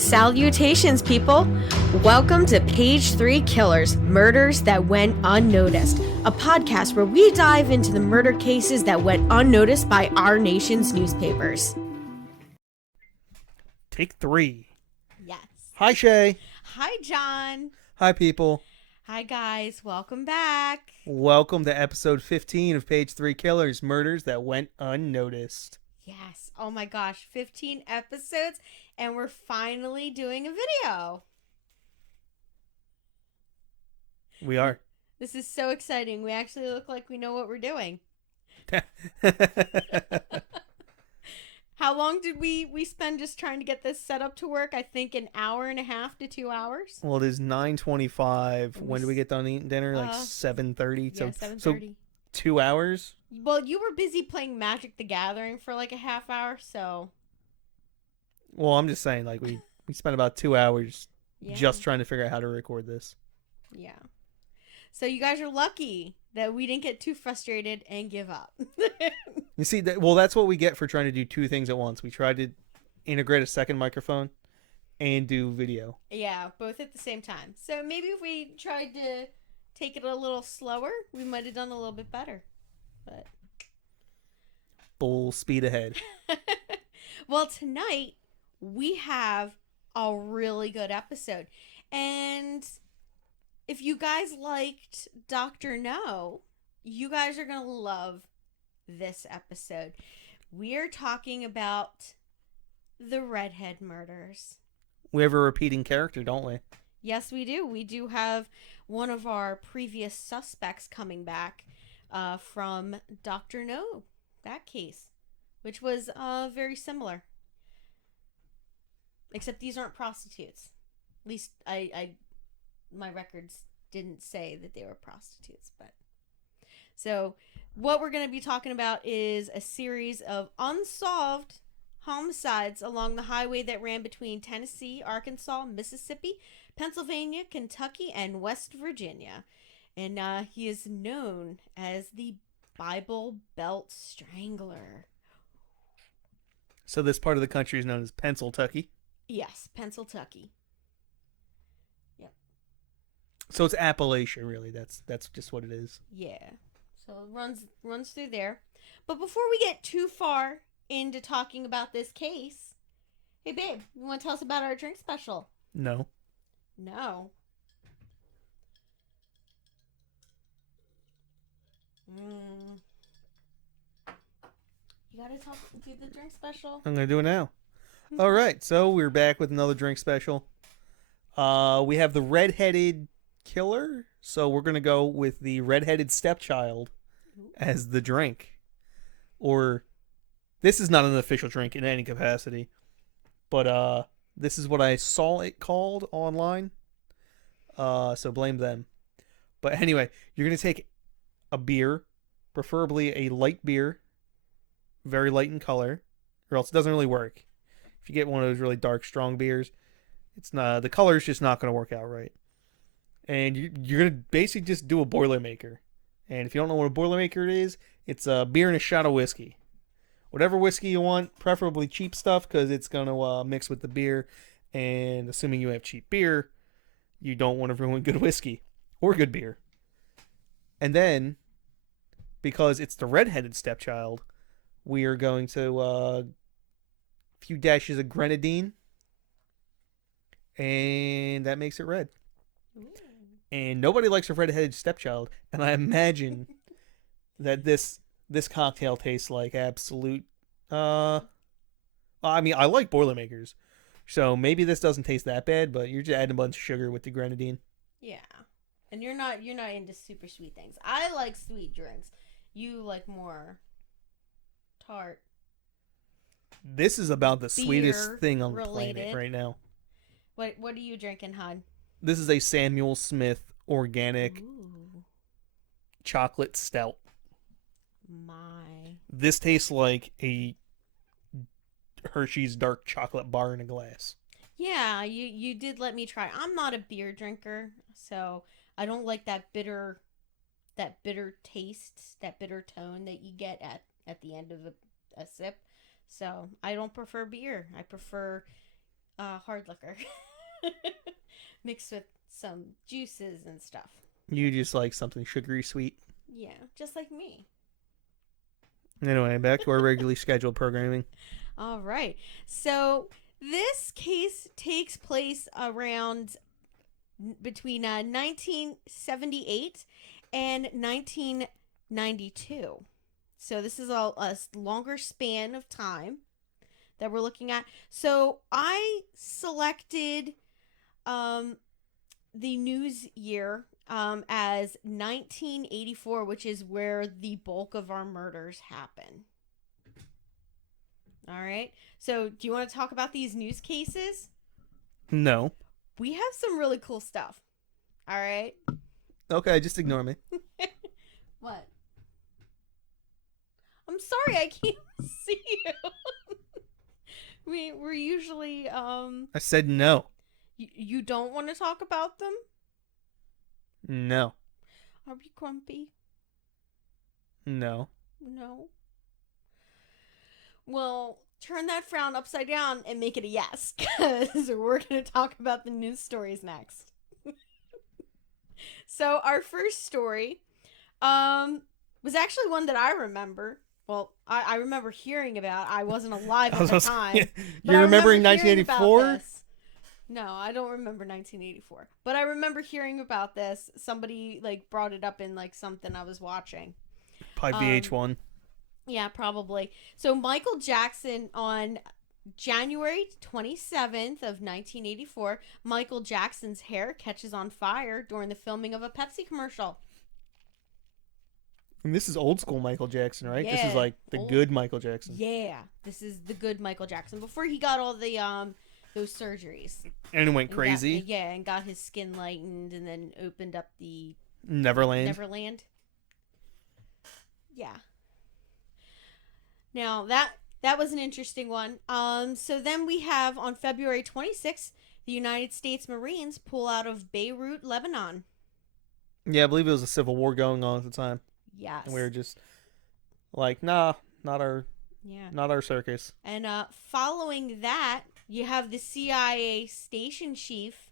Salutations, people! Welcome to Page 3 Killers, Murders That Went Unnoticed, a podcast where we dive into the murder cases that went unnoticed by our nation's newspapers. Take 3. Yes. Hi, Shay. Hi, John. Hi, people. Hi, guys. Welcome back. Welcome to episode 15 of Page 3 Killers, Murders That Went Unnoticed. Yes. Oh my gosh. 15 episodes, and we're finally doing a video. We are. This is so exciting. We actually look like we know what we're doing. How long did we spend just trying to get this set up to work? I think an hour and a half to 2 hours. Well, it is 9:25. When do we get done eating dinner? Like 7:30? Yeah, 7:30. So 2 hours? Well, you were busy playing Magic the Gathering for like a half hour, so... Well, I'm just saying, like, we spent about 2 hours just trying to figure out how to record this. Yeah. So you guys are lucky that we didn't get too frustrated and give up. You see, that's what we get for trying to do two things at once. We tried to integrate a second microphone and do video. Yeah, both at the same time. So maybe if we tried to take it a little slower, we might have done a little bit better. But full speed ahead. Well, tonight we have a really good episode. And if you guys liked Dr. No, you guys are going to love this episode. We're talking about the Redhead Murders. We have a repeating character, don't we? Yes, we do. We do have one of our previous suspects coming back from Dr. No, that case, which was very similar. Except these aren't prostitutes. At least my records didn't say that they were prostitutes. But so what we're going to be talking about is a series of unsolved homicides along the highway that ran between Tennessee, Arkansas, Mississippi, Pennsylvania, Kentucky, and West Virginia. And he is known as the Bible Belt Strangler. So this part of the country is known as Pennsyltucky. Yes, Pennsyltucky. Yep. So it's Appalachia, really. That's just what it is. Yeah. So it runs through there. But before we get too far into talking about this case, hey babe, you want to tell us about our drink special? No. No. You gotta do the drink special. I'm gonna do it now. All right, so we're back with another drink special. We have the redheaded killer, so we're gonna go with the redheaded stepchild as the drink. Or this is not an official drink in any capacity, but this is what I saw it called online. So blame them. But anyway, you're gonna take a beer, preferably a light beer, very light in color, or else it doesn't really work. If you get one of those really dark, strong beers, it's not, the color's just not going to work out right. And you're going to basically just do a Boilermaker. And if you don't know what a Boilermaker is, it's a beer and a shot of whiskey. Whatever whiskey you want, preferably cheap stuff, because it's going to mix with the beer. And assuming you have cheap beer, you don't want to ruin good whiskey or good beer. And then, because it's the redheaded stepchild, we are going to few dashes of grenadine, and that makes it red. Ooh. And nobody likes a redheaded stepchild, and I imagine that this cocktail tastes like absolute I mean, I like Boilermakers, so maybe this doesn't taste that bad, but you're just adding a bunch of sugar with the grenadine. Yeah. And you're not into super sweet things. I like sweet drinks. You like more tart. This is about the sweetest thing on the planet right now. What are you drinking, hon? This is a Samuel Smith organic chocolate stout. My. This tastes like a Hershey's dark chocolate bar in a glass. Yeah, you did let me try. I'm not a beer drinker, so I don't like that bitter taste, that bitter tone that you get at the end of a sip. So I don't prefer beer. I prefer hard liquor. Mixed with some juices and stuff. You just like something sugary sweet. Yeah, just like me. Anyway, back to our regularly scheduled programming. All right. So this case takes place around between 1978 and 1992. So this is a longer span of time that we're looking at. So I selected the news year as 1984, which is where the bulk of our murders happen. All right. So do you want to talk about these news cases? No. We have some really cool stuff. All right. Okay, just ignore me. What? I'm sorry, I can't see you. We're usually I said no. You don't want to talk about them? No. Are we grumpy? No. No. Well, turn that frown upside down and make it a yes, because we're going to talk about the news stories next. So our first story was actually one that I remember. Well, I remember hearing about. I wasn't alive at the time. You're remembering 1984? No, I don't remember 1984. But I remember hearing about this. Somebody brought it up in something I was watching. Probably VH1. Yeah, probably. So Michael Jackson on January 27th of 1984, Michael Jackson's hair catches on fire during the filming of a Pepsi commercial. And this is old school Michael Jackson, right? Yeah, this is the good Michael Jackson. Yeah, this is the good Michael Jackson before he got all the those surgeries. And it went crazy. And got his skin lightened and then opened up the Neverland. Yeah. Now that was an interesting one. So then we have on February 26th, the United States Marines pull out of Beirut, Lebanon. Yeah, I believe it was a civil war going on at the time. Yes. And we were just nah, not our circus. And following that, you have the CIA station chief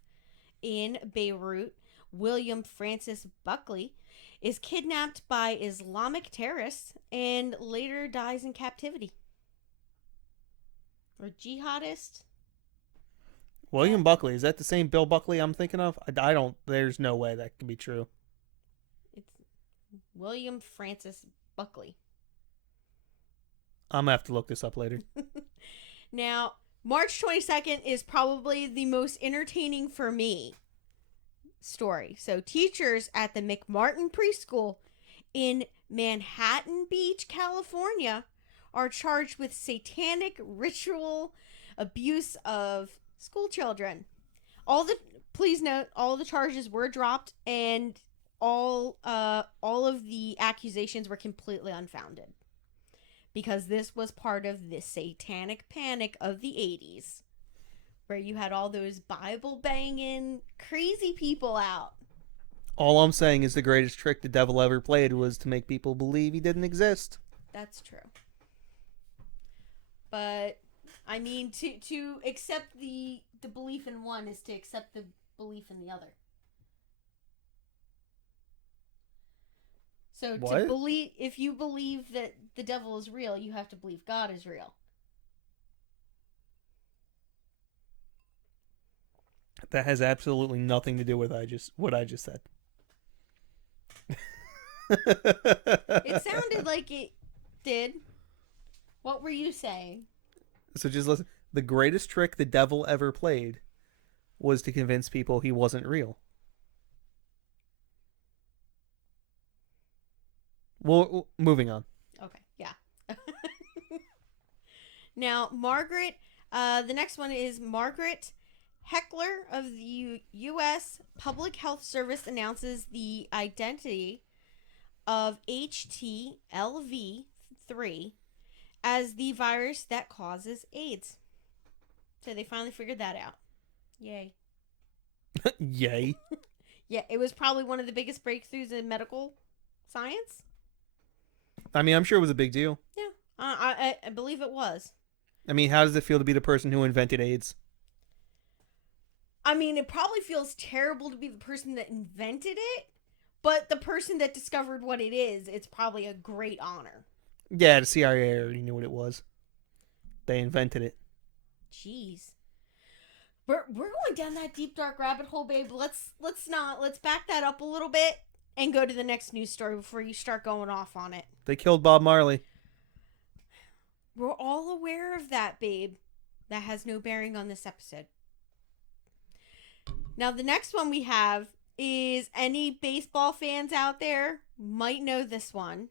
in Beirut, William Francis Buckley, is kidnapped by Islamic terrorists and later dies in captivity. Or jihadist. William Buckley, is that the same Bill Buckley I'm thinking of? I don't, there's no way that could be true. It's William Francis Buckley. I'm going to have to look this up later. Now, March 22nd is probably the most entertaining for me story. So, teachers at the McMartin Preschool in Manhattan Beach, California, are charged with satanic ritual abuse of school children. Please note, all the charges were dropped, and all of the accusations were completely unfounded, because this was part of the satanic panic of the 80s, where you had all those Bible banging crazy people out. All I'm saying is the greatest trick the devil ever played was to make people believe he didn't exist. That's true. But I mean, to accept the belief in one is to accept the belief in the other. So what? To believe, if you believe that the devil is real, you have to believe God is real. That has absolutely nothing to do with what I just said. It sounded like it did. What were you saying? So just listen. The greatest trick the devil ever played was to convince people he wasn't real. Well, moving on. Okay, yeah. Now, Margaret, the next one is Margaret Heckler of the U.S. Public Health Service announces the identity of HTLV-3 as the virus that causes AIDS. So they finally figured that out. Yay. Yay. Yeah, it was probably one of the biggest breakthroughs in medical science. I mean, I'm sure it was a big deal. Yeah, I believe it was. I mean, how does it feel to be the person who invented AIDS? I mean, it probably feels terrible to be the person that invented it, but the person that discovered what it is, it's probably a great honor. Yeah, the CIA already knew what it was. They invented it. Jeez. We're going down that deep dark rabbit hole, babe. Let's back that up a little bit and go to the next news story before you start going off on it. They killed Bob Marley. We're all aware of that, babe. That has no bearing on this episode. Now, the next one we have is, any baseball fans out there might know this one.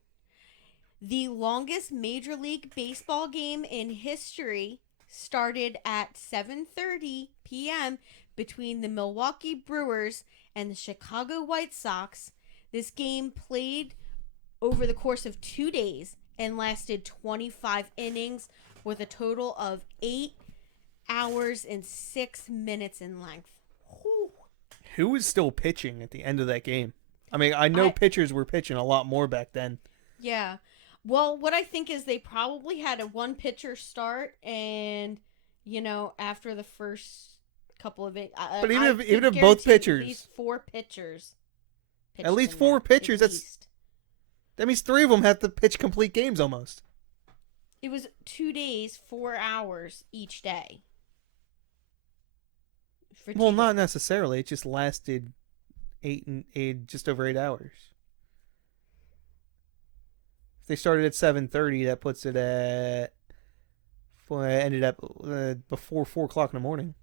The longest Major League Baseball game in history started at 7:30 p.m. between the Milwaukee Brewers and the Chicago White Sox. This game played over the course of 2 days and lasted 25 innings with a total of 8 hours and 6 minutes in length. Whew. Who was still pitching at the end of that game? I mean, I know pitchers were pitching a lot more back then. Yeah. Well, what I think is they probably had a one pitcher start, and after the first couple of it, but even if both pitchers, at least 4 pitchers, at least 4 pitchers. That means 3 of them have to pitch complete games almost. It was 2 days, 4 hours each day. Well, not necessarily. It just lasted just over 8 hours. If they started at 7:30, that puts it at. Ended up before 4 o'clock in the morning.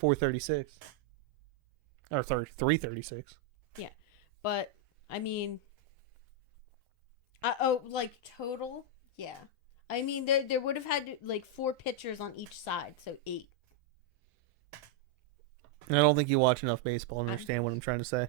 4:36. Or 3:36. Yeah, but I mean, total, yeah. I mean, there would have had 4 pitchers on each side, so 8. I don't think you watch enough baseball to understand what I'm trying to say.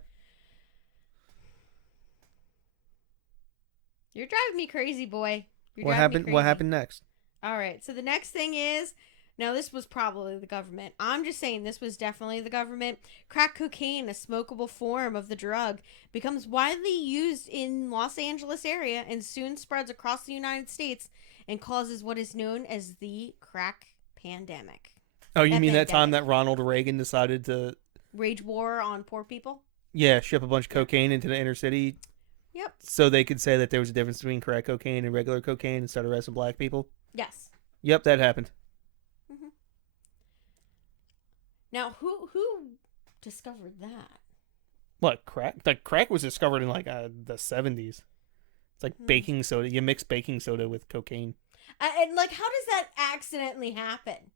You're driving me crazy, boy. What happened next? All right, so the next thing is, now this was probably the government. I'm just saying this was definitely the government. Crack cocaine, a smokable form of the drug, becomes widely used in Los Angeles area and soon spreads across the United States and causes what is known as the crack pandemic. Oh, you mean that time that Ronald Reagan decided to wage war on poor people? Yeah, ship a bunch of cocaine into the inner city. Yep. So they could say that there was a difference between crack cocaine and regular cocaine instead of arresting black people? Yes. Yep, that happened. Mm-hmm. Now, who discovered that? What, crack? The crack was discovered in the 70s. It's like baking soda. You mix baking soda with cocaine. And how does that accidentally happen?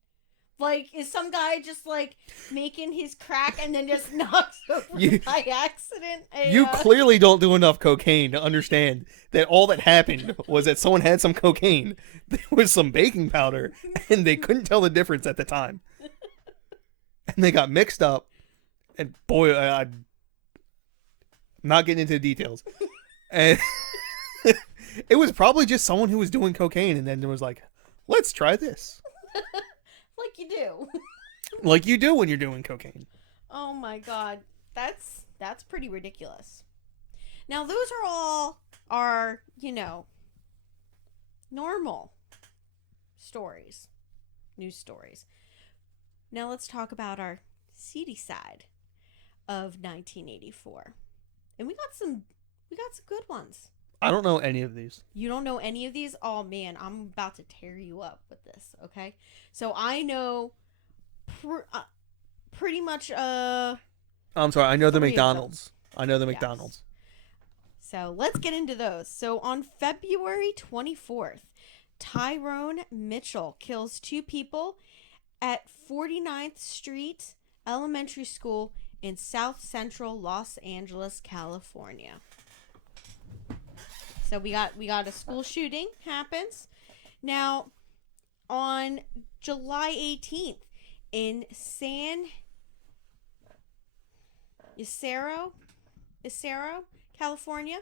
Is some guy just making his crack and then just knocks over by accident? You clearly don't do enough cocaine to understand that all that happened was that someone had some cocaine, there was some baking powder, and they couldn't tell the difference at the time. And they got mixed up. And boy, I'm not getting into the details. And it was probably just someone who was doing cocaine and then there was let's try this. Like you do. Like you do when you're doing cocaine. Oh my god. That's pretty ridiculous. Now those are all our, normal stories. News stories. Now let's talk about our seedy side of 1984. And we got some good ones. I don't know any of these. You don't know any of these? Oh, man, I'm about to tear you up with this, okay? So I know pretty much... I'm sorry, I know the McDonald's. I know the McDonald's. So let's get into those. So on February 24th, Tyrone Mitchell kills 2 people at 49th Street Elementary School in South Central Los Angeles, California. So we got a school shooting happens. Now, on July 18th in Sayre, California,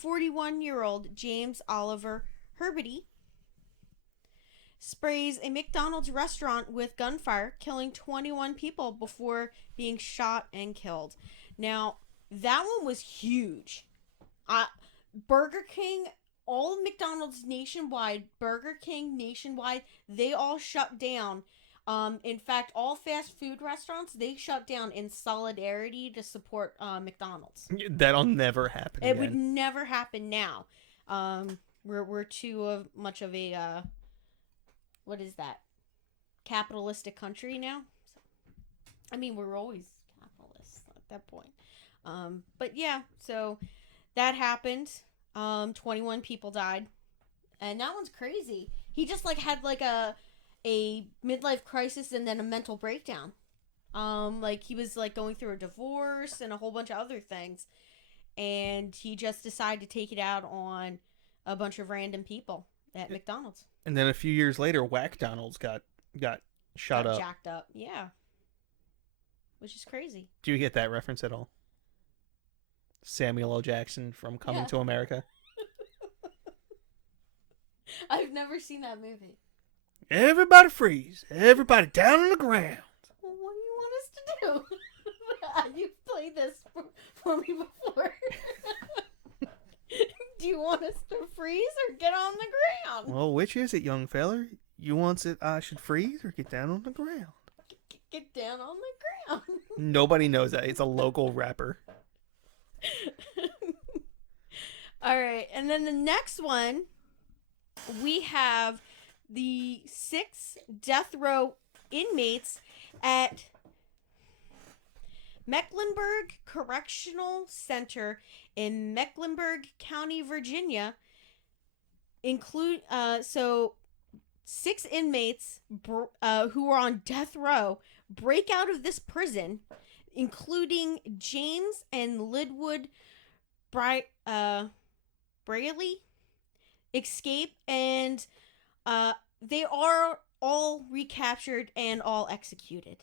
41-year-old James Oliver Herbity sprays a McDonald's restaurant with gunfire, killing 21 people before being shot and killed. Now, that one was huge. Burger King, all McDonald's nationwide, Burger King nationwide, they all shut down In fact, all fast food restaurants, they shut down in solidarity to support McDonald's. That'll never happen It again. would never happen now. We're too much of a what is that? Capitalistic country now. So, I mean, we're always capitalists at that point. But yeah, so that happened. 21 people died, and that one's crazy. He just like had like a midlife crisis and then a mental breakdown. Like he was like going through a divorce and a whole bunch of other things, and he just decided to take it out on a bunch of random people at McDonald's. And then a few years later, Whack-Donald's got shot up. Jacked up, yeah. Which is crazy. Do you get that reference at all? Samuel L. Jackson from Coming to America. I've never seen that movie. Everybody freeze. Everybody down on the ground. Well, what do you want us to do? You've played this for me before. Do you want us to freeze or get on the ground? Well, which is it, young feller? You wants it I should freeze or get down on the ground? Get down on the ground. Nobody knows that. It's a local rapper. All right, and then the next one, we have the 6 death row inmates at Mecklenburg Correctional Center in Mecklenburg County, Virginia. Include 6 inmates who were on death row break out of this prison, including James and Lidwood Brayley, escape, and they are all recaptured and all executed.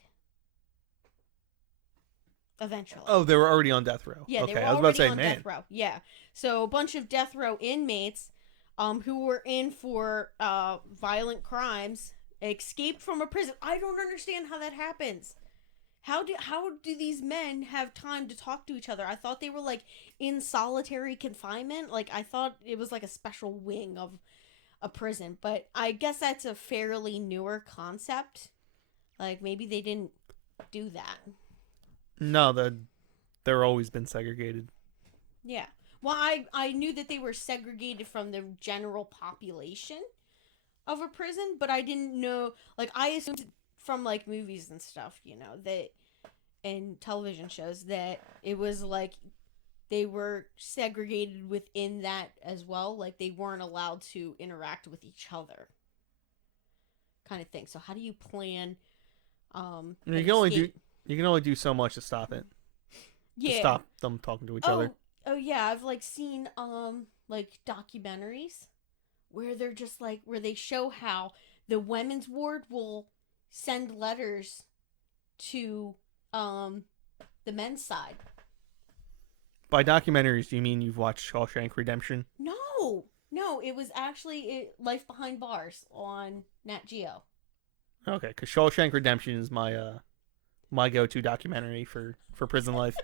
Eventually. Oh, they were already on death row. Yeah, okay. they were I was about to say, on man. death row. Yeah, so a bunch of death row inmates, who were in for violent crimes, escaped from a prison. I don't understand how that happens. How do these men have time to talk to each other? I thought they were like in solitary confinement. Like I thought it was like a special wing of a prison, but I guess that's a fairly newer concept. Like maybe they didn't do that. No, they're always been segregated. Yeah. Well, I knew that they were segregated from the general population of a prison, but I didn't know, like, I assumed from, like, movies and stuff, you know, that, and television shows, that it was, like, they were segregated within that as well. Like, they weren't allowed to interact with each other. Kind of thing. So how do you plan, You can only do so much to stop it. Yeah. To stop them talking to each other. Oh yeah, I've like seen like documentaries where they're just like where they show how the women's ward will send letters to the men's side. By documentaries, do you mean you've watched Shawshank Redemption? No, it was actually Life Behind Bars on Nat Geo. Okay, because Shawshank Redemption is my my go-to documentary for prison life.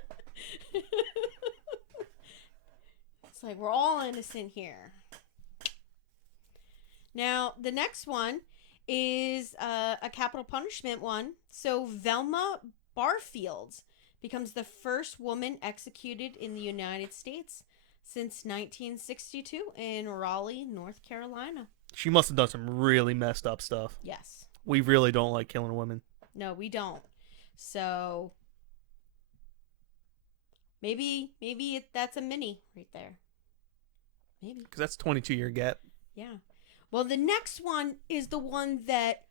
It's like we're all innocent here. Now, the next one is a capital punishment one. So, Velma Barfield becomes the first woman executed in the United States since 1962 in Raleigh, North Carolina. She must have done some really messed up stuff. Yes. We really don't like killing women. No, we don't. So, maybe that's a mini right there. Maybe. Because that's a 22-year gap. Yeah. Well, the next one is the one that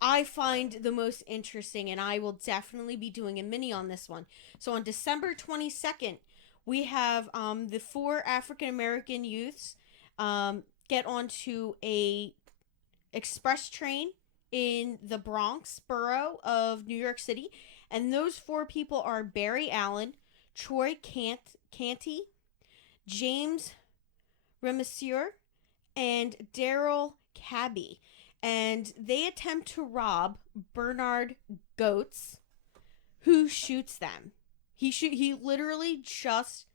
I find the most interesting, and I will definitely be doing a mini on this one. So on December 22nd, we have the 4 African-American youths get onto a express train in the Bronx borough of New York City. And those 4 people are Barry Allen, Troy Canty, James Remessier, and Daryl Cabby. And they attempt to rob Bernard Goetz, who shoots them. He literally just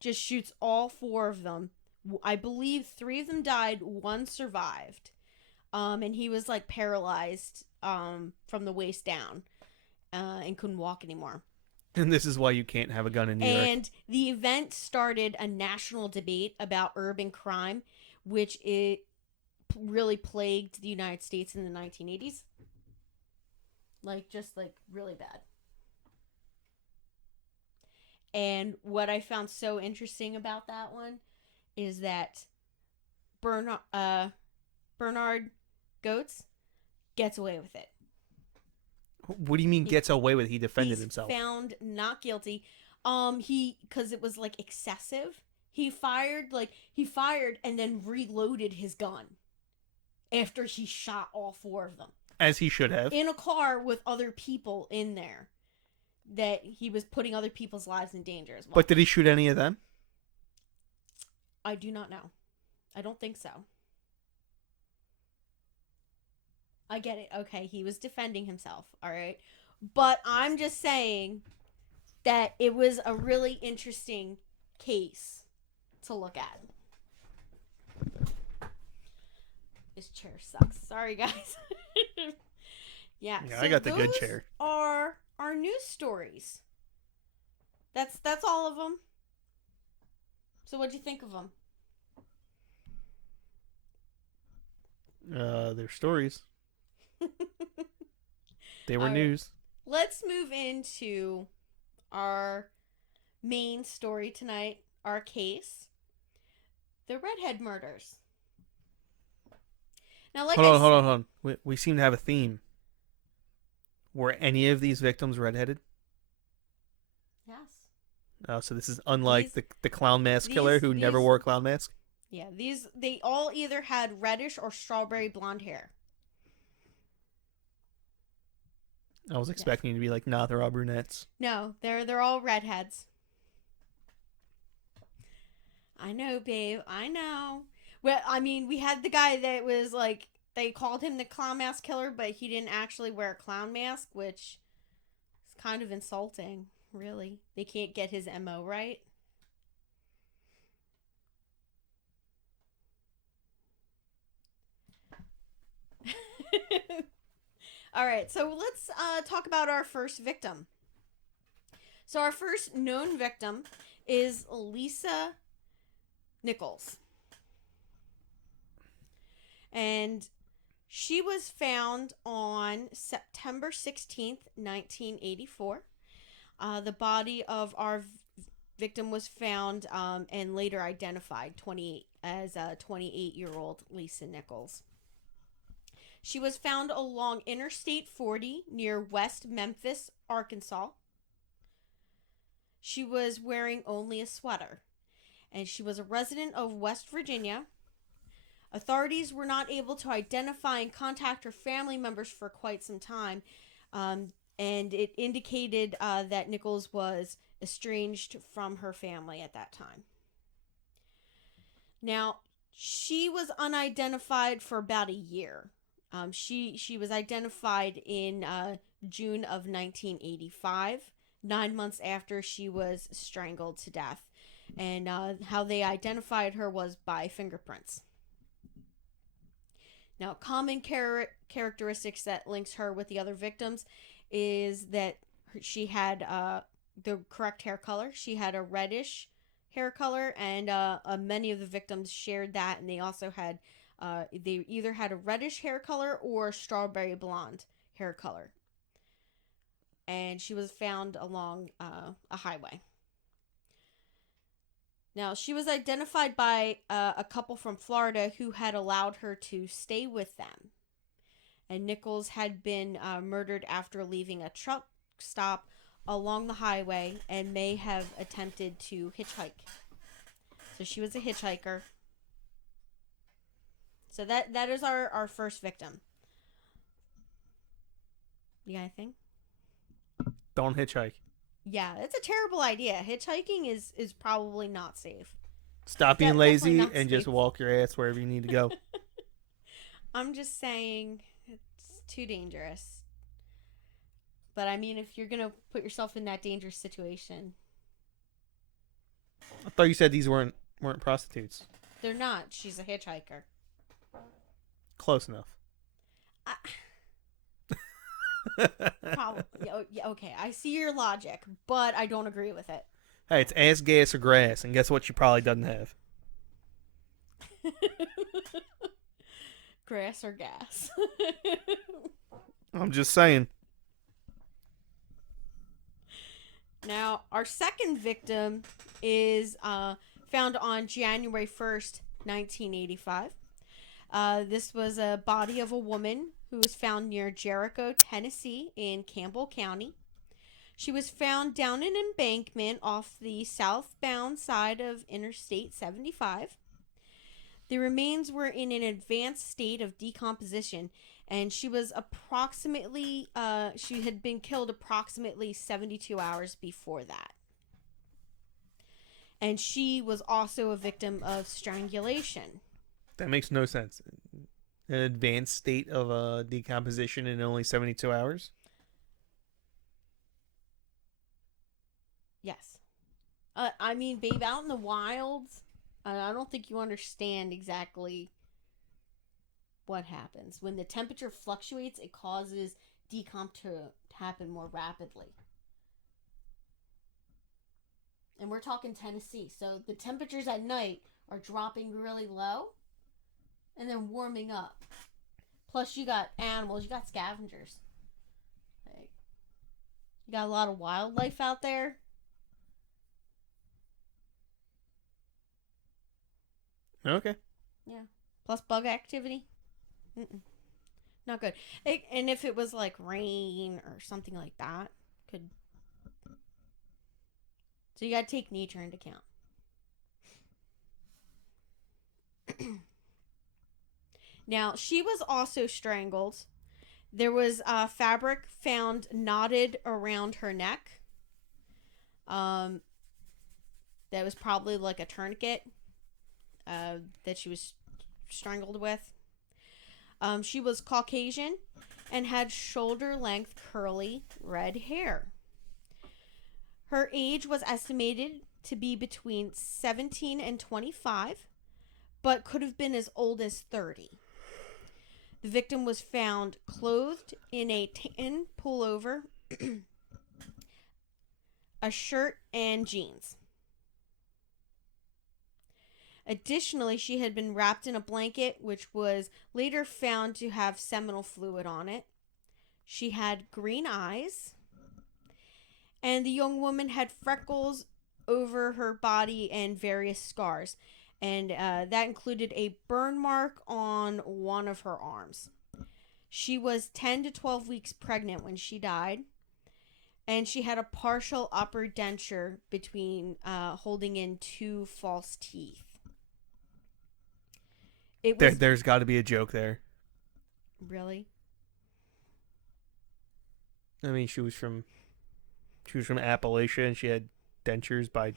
shoots all 4 of them. I believe 3 of them died, 1 survived. And he was like paralyzed from the waist down, and couldn't walk anymore. And this is why you can't have a gun in New York. And the event started a national debate about urban crime, which it really plagued the United States in the 1980s. Just really bad. And what I found so interesting about that one is that Bernard Goetz gets away with it. What do you mean gets away with it? He defended himself. Found not guilty. Because it was excessive. He fired and then reloaded his gun after he shot all 4 of them. As he should have. In a car with other people in there. That he was putting other people's lives in danger as well. But did he shoot any of them? I do not know. I don't think so. I get it. Okay, he was defending himself. All right. But I'm just saying that it was a really interesting case to look at. This chair sucks. Sorry, guys. Yeah, so I got the good chair. Are our news stories. That's all of them. So what'd you think of them? They're stories. They were All right. news. Let's move into our main story tonight, our case, the Redhead Murders. Now, hold on. We seem to have a theme. Were any of these victims redheaded? Yes. Oh, so this is unlike the clown mask killer who never wore a clown mask? Yeah, they all either had reddish or strawberry blonde hair. I was expecting you to be like, nah, they're all brunettes. No, they're all redheads. I know, babe. I know. Well, I mean, we had the guy that was they called him the clown mask killer, but he didn't actually wear a clown mask, which is kind of insulting, really. They can't get his MO right. All right, so let's talk about our first victim. So our first known victim is Lisa Nichols. And she was found on September 16th, 1984. The body of our victim was found and later identified as a 28-year-old Lisa Nichols. She was found along Interstate 40 near West Memphis, Arkansas. She was wearing only a sweater, and she was a resident of West Virginia. Authorities were not able to identify and contact her family members for quite some time, and it indicated that Nichols was estranged from her family at that time. Now, she was unidentified for about a year. She was identified in June of 1985, 9 months after she was strangled to death. And how they identified her was by fingerprints. Now, common characteristics that links her with the other victims is that she had the correct hair color. She had a reddish hair color, and many of the victims shared that, and they also had they either had a reddish hair color or strawberry blonde hair color. And she was found along a highway. Now, she was identified by a couple from Florida who had allowed her to stay with them. And Nichols had been murdered after leaving a truck stop along the highway and may have attempted to hitchhike. So she was a hitchhiker. So that is our first victim. You got anything? Don't hitchhike. Yeah, it's a terrible idea. Hitchhiking is probably not safe. Stop being lazy and safe. just walk your ass wherever you need to go. I'm just saying it's too dangerous. But I mean, if you're going to put yourself in that dangerous situation. I thought you said these weren't prostitutes. They're not. She's a hitchhiker. Close enough. Probably. Yeah, okay, I see your logic, but I don't agree with it. Hey, it's ass, gas, or grass, and guess what? She probably doesn't have. Grass or gas? I'm just saying. Now, our second victim is found on January 1st, 1985. This was a body of a woman who was found near Jericho, Tennessee, in Campbell County. She was found down an embankment off the southbound side of Interstate 75. The remains were in an advanced state of decomposition, and she had been killed approximately 72 hours before that. And she was also a victim of strangulation. That makes no sense. An advanced state of decomposition in only 72 hours? Yes. I mean, babe, out in the wilds, I don't think you understand exactly what happens. When the temperature fluctuates, it causes decomp to happen more rapidly. And we're talking Tennessee, so the temperatures at night are dropping really low and then warming up. Plus, you got animals, you got scavengers. Like, you got a lot of wildlife out there. Okay. Yeah. Plus bug activity. Mm-mm. Not good. And if it was like rain or something like that, could. So you gotta take nature into account. Now, she was also strangled. There was fabric found knotted around her neck. That was probably like a tourniquet that she was strangled with. She was Caucasian and had shoulder-length curly red hair. Her age was estimated to be between 17 and 25, but could have been as old as 30. The victim was found clothed in a tan pullover, a shirt, and jeans. Additionally, she had been wrapped in a blanket, which was later found to have seminal fluid on it. She had green eyes, and the young woman had freckles over her body and various scars. And that included a burn mark on one of her arms. She was 10 to 12 weeks pregnant when she died. And she had a partial upper denture between holding in two false teeth. There's got to be a joke there. Really? I mean, she was from Appalachia, and she had dentures by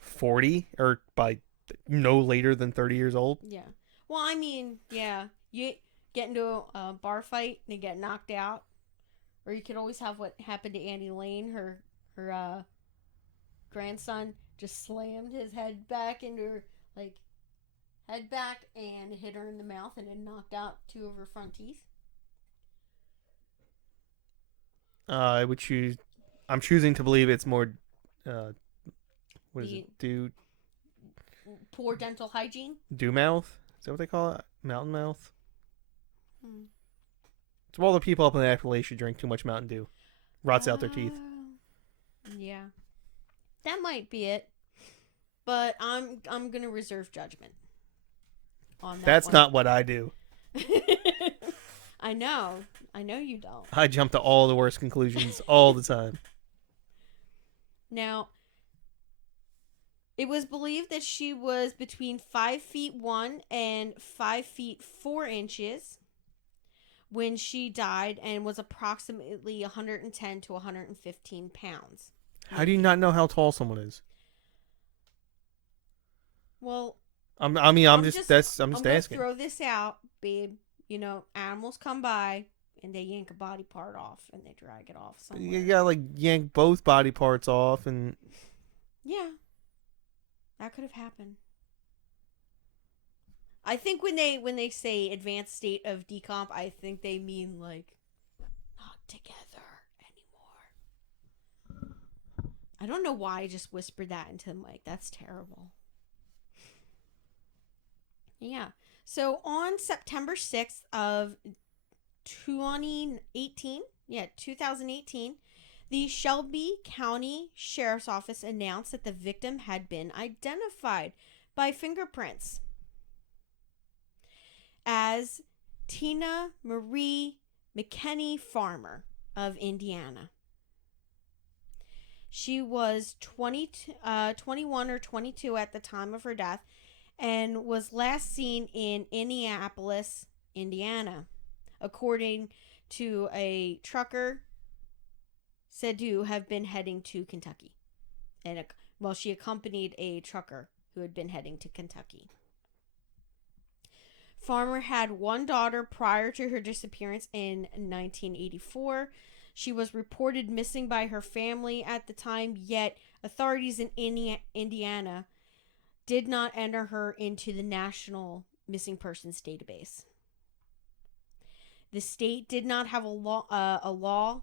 40 or by no later than 30 years old. Yeah. Well, I mean, yeah. You get into a bar fight and you get knocked out. Or you could always have what happened to Annie Lane. Her grandson just slammed his head back into her, like, head back and hit her in the mouth and then knocked out two of her front teeth. I would choose. I'm choosing to believe it's more. What is it? Poor dental hygiene. Dew mouth? Is that what they call it? Mountain mouth? Hmm. It's all the people up in the Appalachia drink too much Mountain Dew. Rots out their teeth. Yeah. That might be it. But I'm gonna reserve judgment on that. That's one. not what I do. I know you don't. I jump to all the worst conclusions all the time. Now, it was believed that she was between 5'1" and 5'4" when she died, and was approximately 110 to 115 pounds. How do you not know how tall someone is? Well, I'm just I'm asking. Throw this out, babe. You know, animals come by and they yank a body part off and they drag it off somewhere. You gotta like yank both body parts off, and yeah, that could have happened. I think when they say advanced state of decomp, I think they mean like not together anymore. I don't know why I just whispered that into the mic. That's terrible. Yeah. So on September 6th of 2018, the Shelby County Sheriff's Office announced that the victim had been identified by fingerprints as Tina Marie Mckenney Farmer of Indiana. She was 21 or 22 at the time of her death and was last seen in Indianapolis, Indiana. According to a trucker said to have been heading to Kentucky. And she accompanied a trucker who had been heading to Kentucky. Farmer had one daughter prior to her disappearance in 1984. She was reported missing by her family at the time, yet authorities in Indiana did not enter her into the National Missing Persons Database. The state did not have a law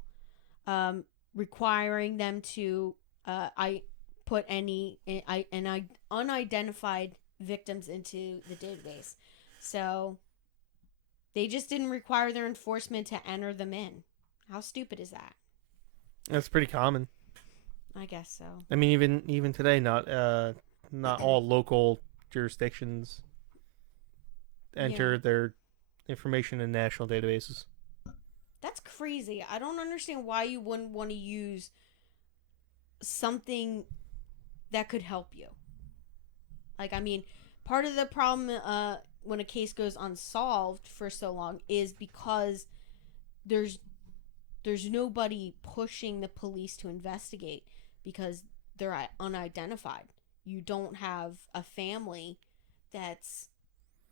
requiring them to put any unidentified victims into the database. So they just didn't require their enforcement to enter them in. How stupid is that? That's pretty common. I guess so. I mean, even today, not all local jurisdictions enter their information in national databases. That's crazy. I don't understand why you wouldn't want to use something that could help you. Like, I mean, part of the problem when a case goes unsolved for so long is because there's nobody pushing the police to investigate because they're unidentified. You don't have a family that's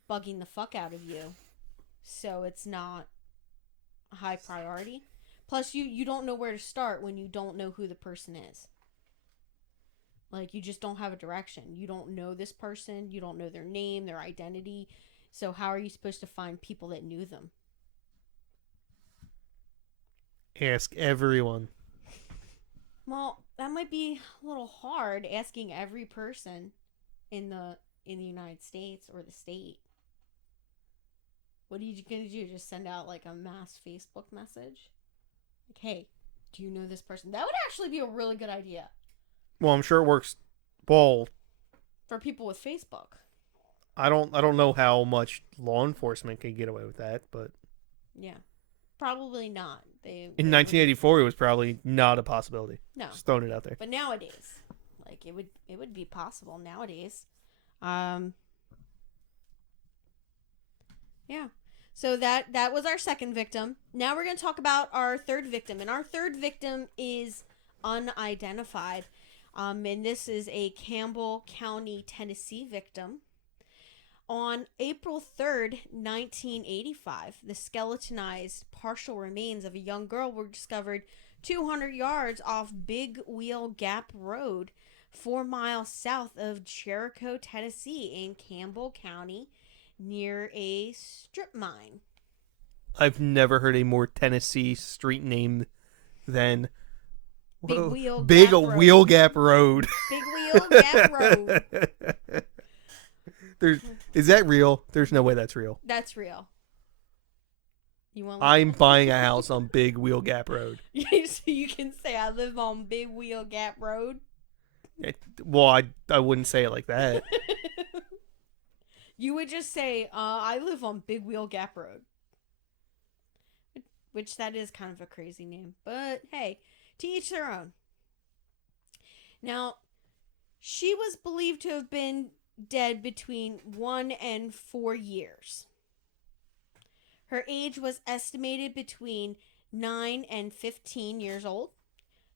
bugging the fuck out of you. So it's not a high priority. Plus, you don't know where to start when you don't know who the person is. Like, you just don't have a direction. You don't know this person. You don't know their name, their identity. So how are you supposed to find people that knew them? Ask everyone. Well, that might be a little hard, asking every person in the United States or the state. What are you going to do? Just send out like a mass Facebook message? Like, hey, do you know this person? That would actually be a really good idea. Well, I'm sure it works well for people with Facebook. I don't know how much law enforcement can get away with that, but yeah. Probably not. In 1984 it was probably not a possibility. No. Just throwing it out there. But nowadays, like it would be possible nowadays. Yeah. So that was our second victim. Now we're going to talk about our third victim, and our third victim is unidentified. And this is a Campbell County, Tennessee victim. On April 3rd, 1985, the skeletonized partial remains of a young girl were discovered 200 yards off Big Wheel Gap Road, 4 miles south of Jericho, Tennessee, in Campbell County, near a strip mine. I've never heard a more Tennessee street name than Big Wheel Gap Road. Big Wheel Gap Road. Is that real? There's no way that's real. That's real. I'm buying a house on Big Wheel Gap Road. So you can say I live on Big Wheel Gap Road? Well, I wouldn't say it like that. You would just say, I live on Big Wheel Gap Road. Which that is kind of a crazy name. But hey, to each their own. Now, she was believed to have been dead between 1 and 4 years. Her age was estimated between 9 and 15 years old.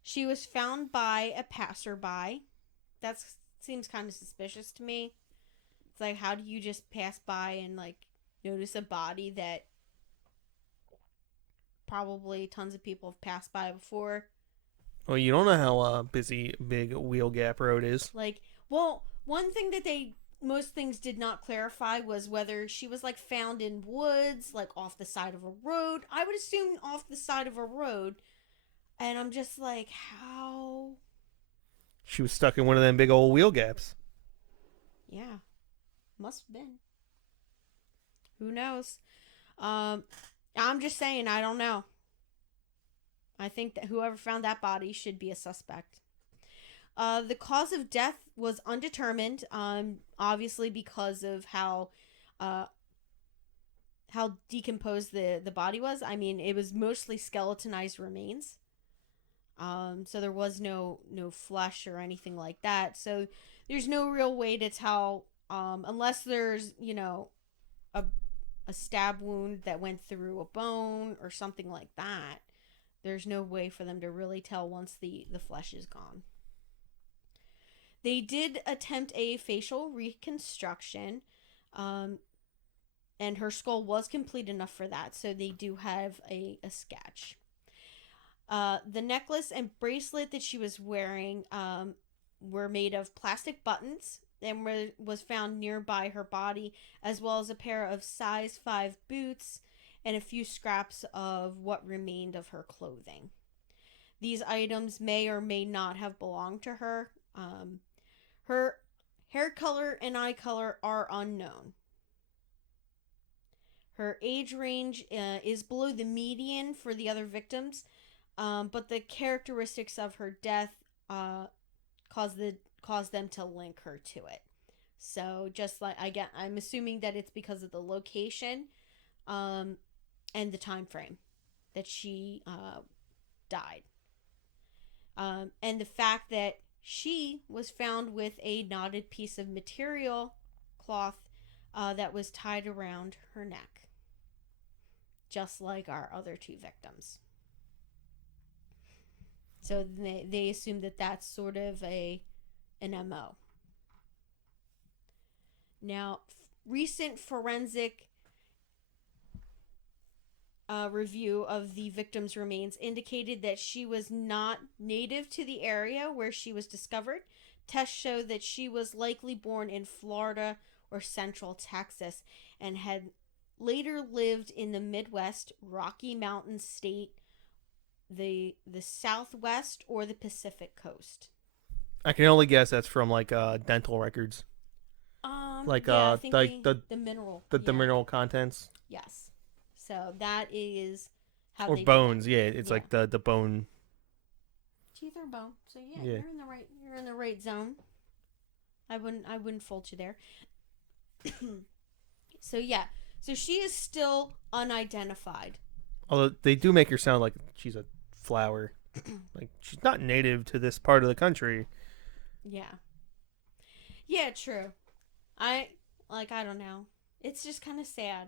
She was found by a passerby. That seems kind of suspicious to me. It's like, how do you just pass by and like notice a body that probably tons of people have passed by before? Well, you don't know how busy Big Wheel Gap Road is. Like, well, one thing that they most things did not clarify was whether she was like found in woods, like off the side of a road. I would assume off the side of a road. And I'm just like, how? She was stuck in one of them big old wheel gaps. Yeah, must have been. Who knows? I'm just saying, I don't know. I think that whoever found that body should be a suspect. The cause of death was undetermined, obviously because of how decomposed the body was. I mean, it was mostly skeletonized remains. So there was no flesh or anything like that. So there's no real way to tell, unless there's, a stab wound that went through a bone or something like that. There's no way for them to really tell once the flesh is gone. They did attempt a facial reconstruction, and her skull was complete enough for that, so they do have a sketch. The necklace and bracelet that she was wearing were made of plastic buttons and was found nearby her body, as well as a pair of size 5 boots and a few scraps of what remained of her clothing. These items may or may not have belonged to her. Her hair color and eye color are unknown. Her age range is below the median for the other victims, but the characteristics of her death caused them to link her to it. So just like I'm assuming that it's because of the location, and the time frame that she died, and the fact that she was found with a knotted piece of material cloth that was tied around her neck, just like our other 2 victims. So they assume that that's sort of an MO. Now, recent forensic review of the victim's remains indicated that she was not native to the area where she was discovered. Tests show that she was likely born in Florida or Central Texas and had later lived in the Midwest, Rocky Mountain state, the Southwest, or the Pacific coast. I can only guess that's from like dental records. Like I think the mineral. the mineral contents. Yes. So that is how or they bones. do Yeah, it's like the bone. Teeth or bone. So yeah, Yeah. you're in the right zone. I wouldn't fault you there. So yeah. So she is still unidentified. Although they do make her sound like she's a flower. Like she's not native to this part of the country. Yeah. Yeah, true. I don't know. It's just kind of sad.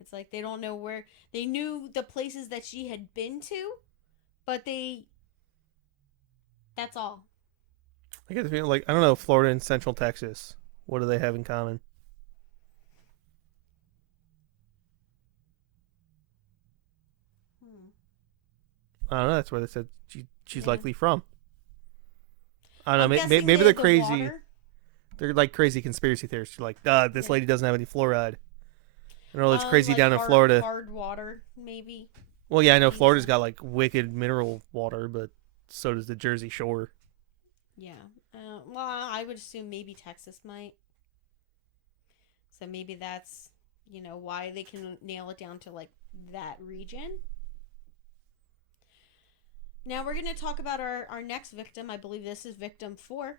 It's like they don't know where. They knew the places that she had been to, but that's all. I guess like I don't know, Florida and Central Texas. What do they have in common? I don't know. That's where they said she's likely from. I don't know. Maybe they're crazy. Water? They're like crazy conspiracy theorists. They're like, this lady doesn't have any fluoride. And all this crazy like down in Florida. Hard water, maybe. Well, yeah, I know Florida's got like wicked mineral water, but so does the Jersey Shore. Yeah. Well, I would assume maybe Texas might. So maybe that's, why they can nail it down to like that region. Now we're going to talk about our next victim. I believe this is victim 4.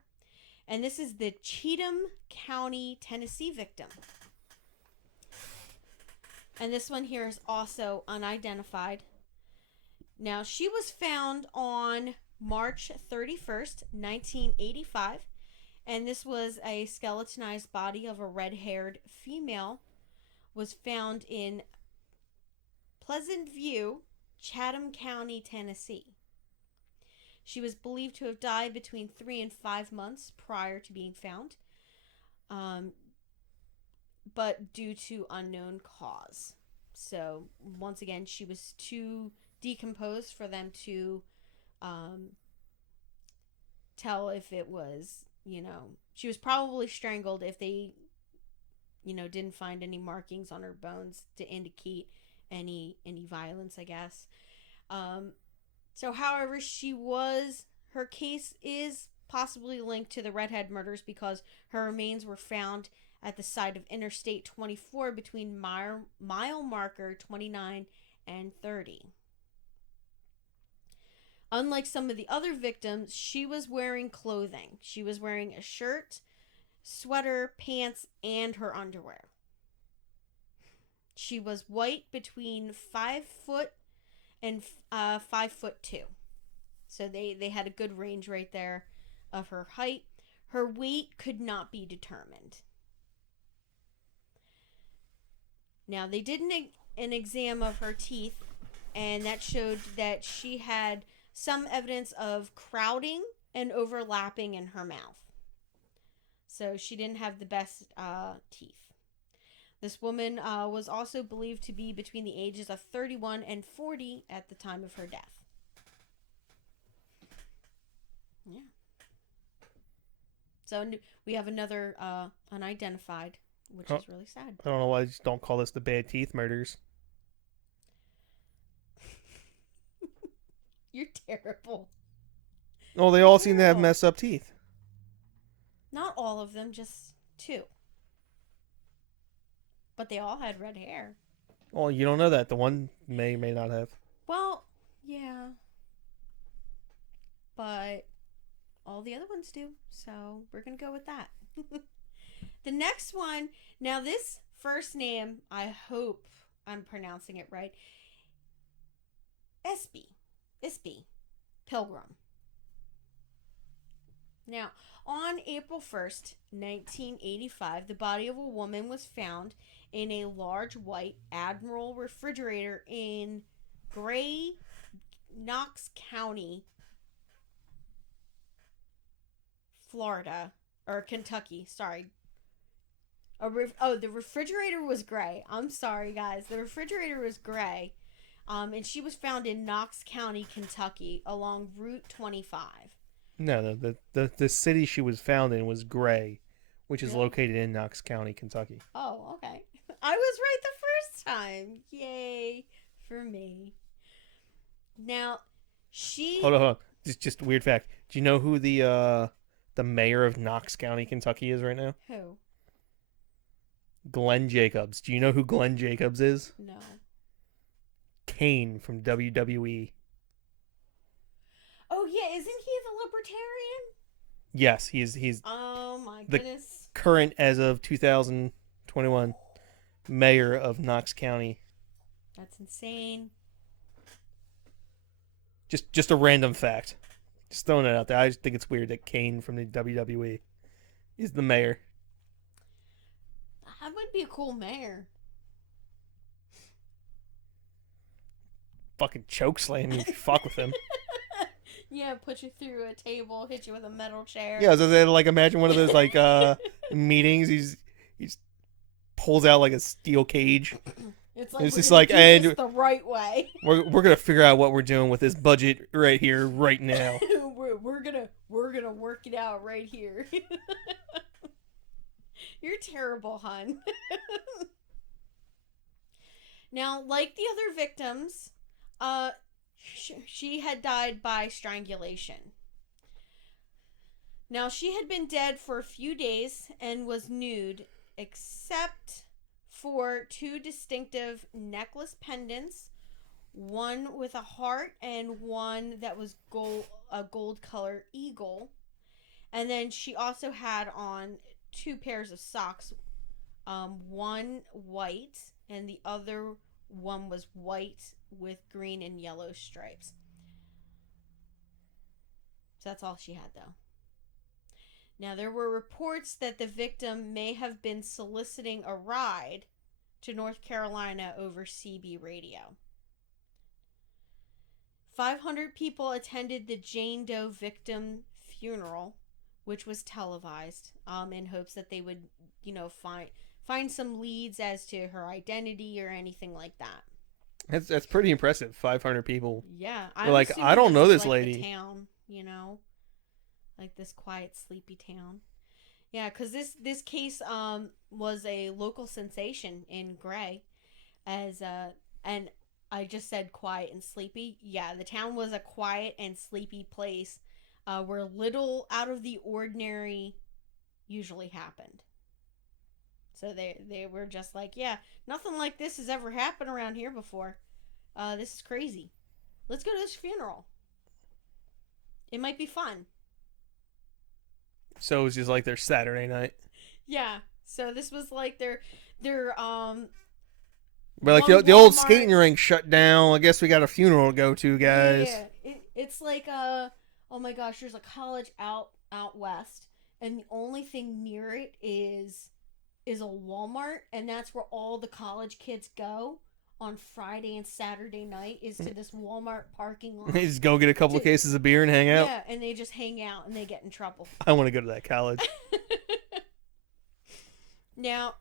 And this is the Cheatham County, Tennessee victim. And this one here is also unidentified. Now, she was found on March 31st, 1985. And this was a skeletonized body of a red-haired female. Was found in Pleasant View, Chatham County, Tennessee. She was believed to have died between 3 and 5 months prior to being found, but due to unknown cause. So, once again, she was too decomposed for them to tell if it was she was probably strangled if they, didn't find any markings on her bones to indicate any violence, I guess. So, however, her case is possibly linked to the Redhead murders because her remains were found at the site of Interstate 24 between mile marker 29 and 30. Unlike some of the other victims, she was wearing clothing. She was wearing a shirt, sweater, pants, and her underwear. She was white between 5 foot and 5'2". So they had a good range right there of her height. Her weight could not be determined. Now, they did an exam of her teeth, and that showed that she had some evidence of crowding and overlapping in her mouth. So she didn't have the best teeth. This woman was also believed to be between the ages of 31 and 40 at the time of her death. Yeah. So we have another unidentified, which is really sad. I don't know why I just don't call this the bad teeth murders. You're terrible. Oh, they all seem to have messed up teeth. Not all of them, just 2. But they all had red hair. Well, you don't know that. The one may not have. Well, yeah. But all the other ones do. So we're going to go with that. The next one. Now, this first name, I hope I'm pronouncing it right. Isby Pilgrim. Now, on April 1st, 1985, the body of a woman was found in a large white Admiral refrigerator in Gray, Knox County, Florida, or Kentucky, sorry. The refrigerator was gray. I'm sorry, guys. The refrigerator was gray. And she was found in Knox County, Kentucky, along Route 25. No, the city she was found in was Gray, which is located in Knox County, Kentucky. Oh, okay. I was right the first time. Yay for me. Now, Hold on. Just a weird fact. Do you know who the mayor of Knox County, Kentucky is right now? Who? Glenn Jacobs. Do you know who Glenn Jacobs is? No. Kane from WWE. Oh yeah, isn't he the libertarian? Yes, he's oh my goodness. Current as of 2021 mayor of Knox County. That's insane. Just a random fact. Just throwing it out there. I just think it's weird that Kane from the WWE is the mayor. That would be a cool mayor. Fucking chokeslam you if you fuck with him. Yeah, put you through a table, hit you with a metal chair. Yeah, so they like imagine one of those like meetings. He's pulls out like a steel cage. It's just like and this the right way. We're gonna figure out what we're doing with this budget right here, right now. we're gonna work it out right here. You're terrible, hon. Now, like the other victims, she had died by strangulation. Now, she had been dead for a few days and was nude, except for 2 distinctive necklace pendants, one with a heart and one that was a gold color eagle. And then she also had on 2 pairs of socks, one white and the other one was white with green and yellow stripes. So that's all she had, though. Now, there were reports that the victim may have been soliciting a ride to North Carolina over CB radio. 500 people attended the Jane Doe victim funeral, which was televised, in hopes that they would, find some leads as to her identity or anything like that. That's pretty impressive. 500 people. Yeah, I don't know this lady. The town, like this quiet, sleepy town. Yeah, because this case was a local sensation in Gray, as and I just said quiet and sleepy. Yeah, the town was a quiet and sleepy place, where little out of the ordinary usually happened. So they were just like, yeah, nothing like this has ever happened around here before. This is crazy. Let's go to this funeral. It might be fun. So it was just like their Saturday night. Yeah. So this was like their But like the old skating rink shut down. I guess we got a funeral to go to, guys. Yeah. It's like oh my gosh, there's a college out west, and the only thing near it is a Walmart, and that's where all the college kids go on Friday and Saturday night, is to this Walmart parking lot. They just go get a couple of cases of beer and hang out. Yeah, and they just hang out and they get in trouble. I want to go to that college. Now,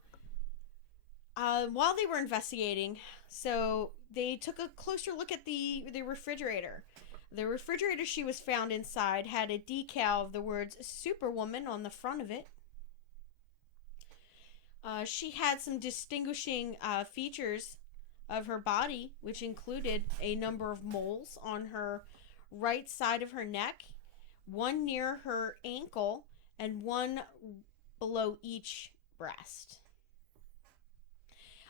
while they were investigating, so they took a closer look at the refrigerator. The refrigerator she was found inside had a decal of the words Superwoman on the front of it. She had some distinguishing features of her body, which included a number of moles on her right side of her neck, one near her ankle, and one below each breast.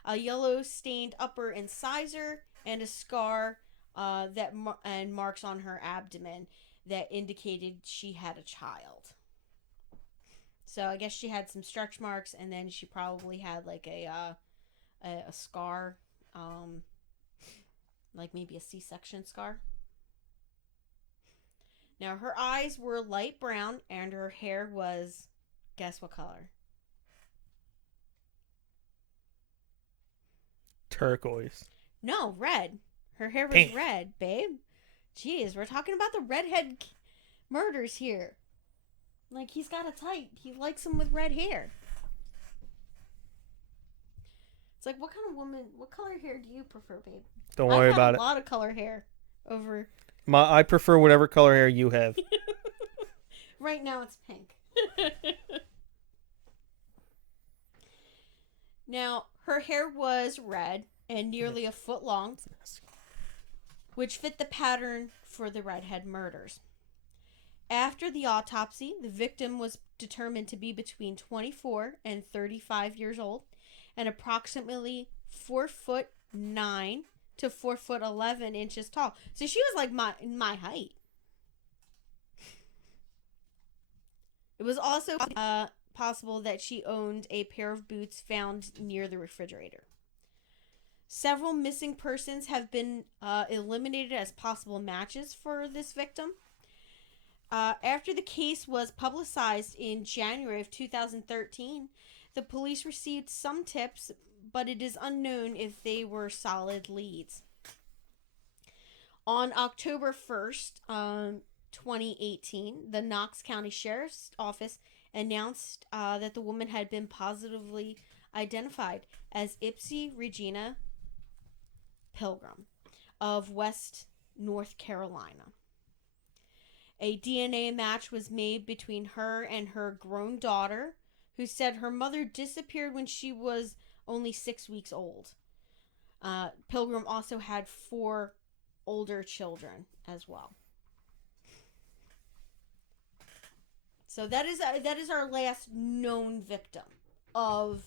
A yellow stained upper incisor, and a scar and marks on her abdomen that indicated she had a child. So I guess she had some stretch marks, and then she probably had like a scar, like maybe a C-section scar. Now her eyes were light brown, and her hair was, guess what color? Turquoise. No, red. Her hair was Damn. red, babe. Jeez, we're talking about the Redhead Murders here. Like, he's got a type. He likes them with red hair. It's like, what kind of woman, what color hair do you prefer, babe? Don't worry about it. A lot of color hair over. I prefer whatever color hair you have. Right now it's pink. Now, her hair was red and nearly a foot long, which fit the pattern for the Redhead Murders. After the autopsy, the victim was determined to be between 24 and 35 years old and approximately 4'9" to 4'11" tall. So she was like my height. It was also possible that she owned a pair of boots found near the refrigerator. Several missing persons have been eliminated as possible matches for this victim. After the case was publicized in January of 2013, the police received some tips, but it is unknown if they were solid leads. On October 1st, 2018, the Knox County Sheriff's Office announced that the woman had been positively identified as Ipsy Regina Pilgrim of West North Carolina. A DNA match was made between her and her grown daughter, who said her mother disappeared when she was only 6 weeks old. Pilgrim also had 4 older children as well. So that is our last known victim of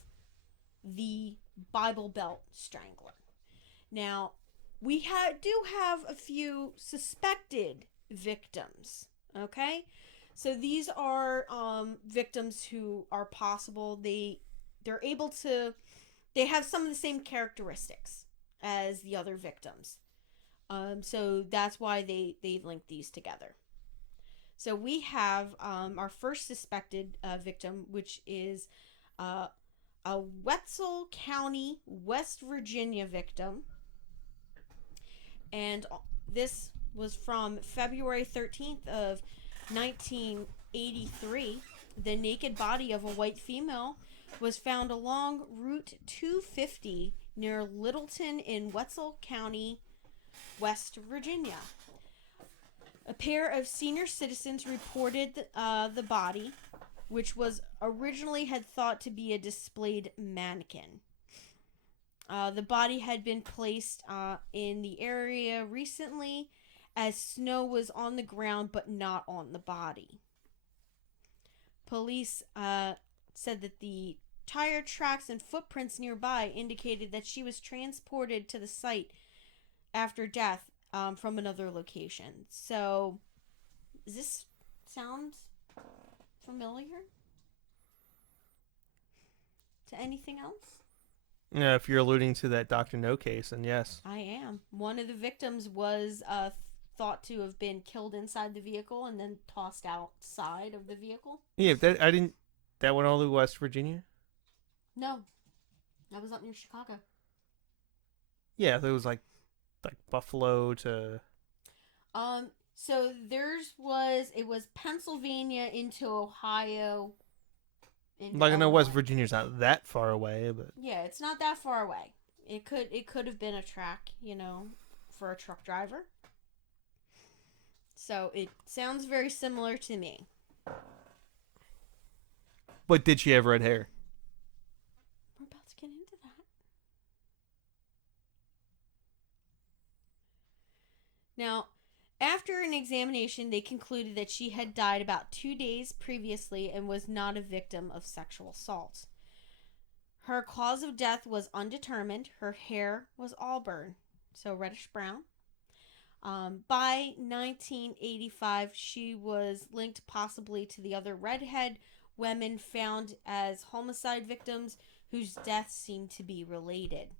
the Bible Belt Strangler. Now, we do have a few suspected victims, okay? So these are victims who are possible. They're able to, they have some of the same characteristics as the other victims. So that's why they link these together. So we have our first suspected victim, which is a Wetzel County, West Virginia victim. And this was from February 13th of 1983. The naked body of a white female was found along Route 250 near Littleton in Wetzel County, West Virginia. A pair of senior citizens reported the body, which was originally had thought to be a displayed mannequin. The body had been placed in the area recently as snow was on the ground but not on the body. Police said that the tire tracks and footprints nearby indicated that she was transported to the site after death from another location. So, does this sound familiar to anything else? Yeah, if you're alluding to that Dr. No case, then yes. I am. One of the victims was thought to have been killed inside the vehicle and then tossed outside of the vehicle. Yeah, that went all the way to West Virginia? No, that was up near Chicago. Yeah, it was like Buffalo to... So theirs was Pennsylvania into Ohio. Like, I know West Virginia's not that far away, but... Yeah, it's not that far away. It could have been a track, for a truck driver. So it sounds very similar to me. But did she have red hair? We're about to get into that. Now, after an examination, they concluded that she had died about 2 days previously and was not a victim of sexual assault. Her cause of death was undetermined. Her hair was auburn, so reddish brown. By 1985, she was linked possibly to the other redhead women found as homicide victims whose deaths seemed to be related.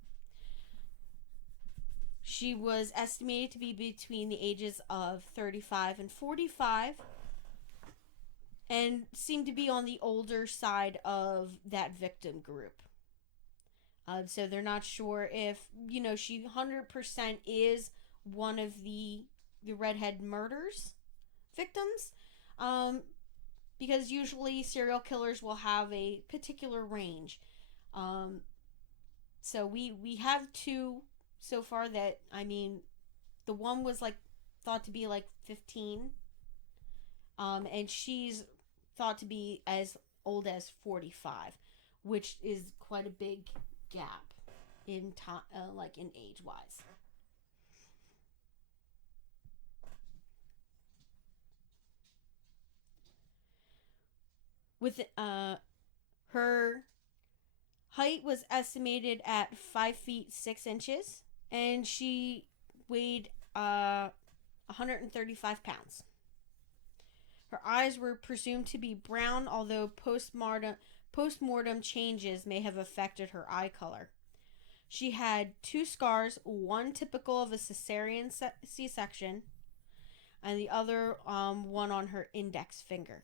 She was estimated to be between the ages of 35 and 45 and seemed to be on the older side of that victim group. So they're not sure if, she 100% is one of the Redhead Murders victims. Because usually serial killers will have a particular range. So we have two so far that, the one was thought to be 15. And she's thought to be as old as 45, which is quite a big gap in time, in age wise. With her height was estimated at 5 feet 6 inches, and she weighed 135 pounds. Her eyes were presumed to be brown, although post-mortem changes may have affected her eye color. She had 2 scars, one typical of a cesarean C-section, and the other one on her index finger.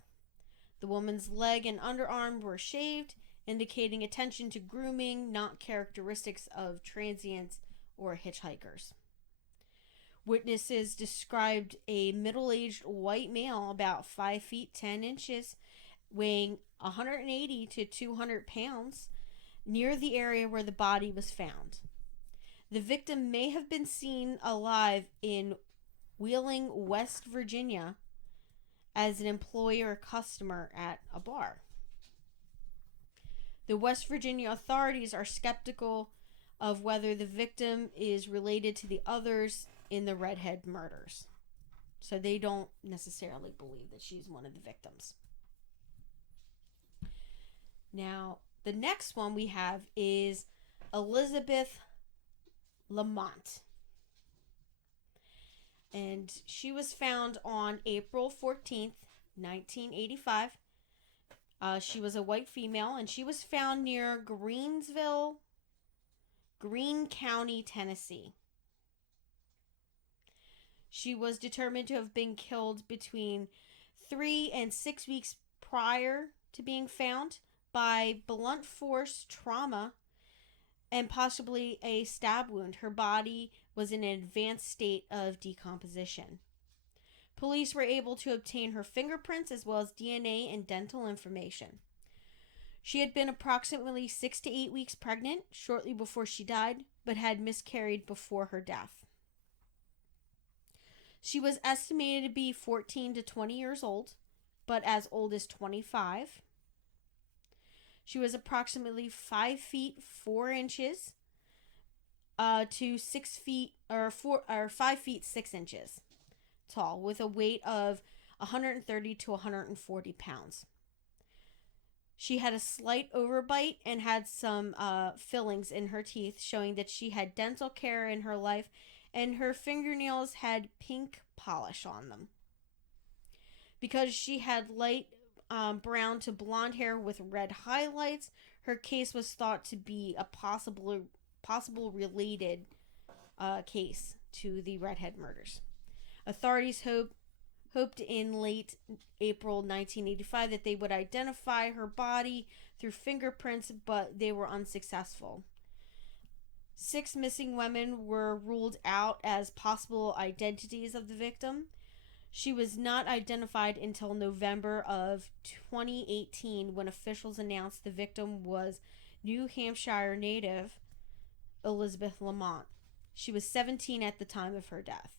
The woman's leg and underarm were shaved, indicating attention to grooming, not characteristics of transients or hitchhikers. Witnesses described a middle-aged white male about 5 feet 10 inches, weighing 180 to 200 pounds, near the area where the body was found. The victim may have been seen alive in Wheeling, West Virginia, as an employee or customer at a bar. The West Virginia authorities are skeptical of whether the victim is related to the others in the Redhead Murders. So they don't necessarily believe that she's one of the victims. Now, the next one we have is Elizabeth Lamont. And she was found on April 14th, 1985. She was a white female, and she was found near Greensville, Greene County, Tennessee. She was determined to have been killed between 3 and 6 weeks prior to being found by blunt force trauma and possibly a stab wound. Her body was in an advanced state of decomposition. Police were able to obtain her fingerprints as well as DNA and dental information. She had been approximately 6 to 8 weeks pregnant shortly before she died, but had miscarried before her death. She was estimated to be 14 to 20 years old, but as old as 25. She was approximately 5 feet 4 inches to 6 feet or 5 feet 6 inches tall, with a weight of 130 to 140 pounds. She had a slight overbite and had some fillings in her teeth, showing that she had dental care in her life, and her fingernails had pink polish on them. Because she had light brown to blonde hair with red highlights, her case was thought to be a possible related case to the Redhead murders. Authorities hoped in late April 1985 that they would identify her body through fingerprints, but they were unsuccessful. 6 missing women were ruled out as possible identities of the victim. She was not identified until November of 2018, when officials announced the victim was New Hampshire native Elizabeth Lamont. She was 17 at the time of her death.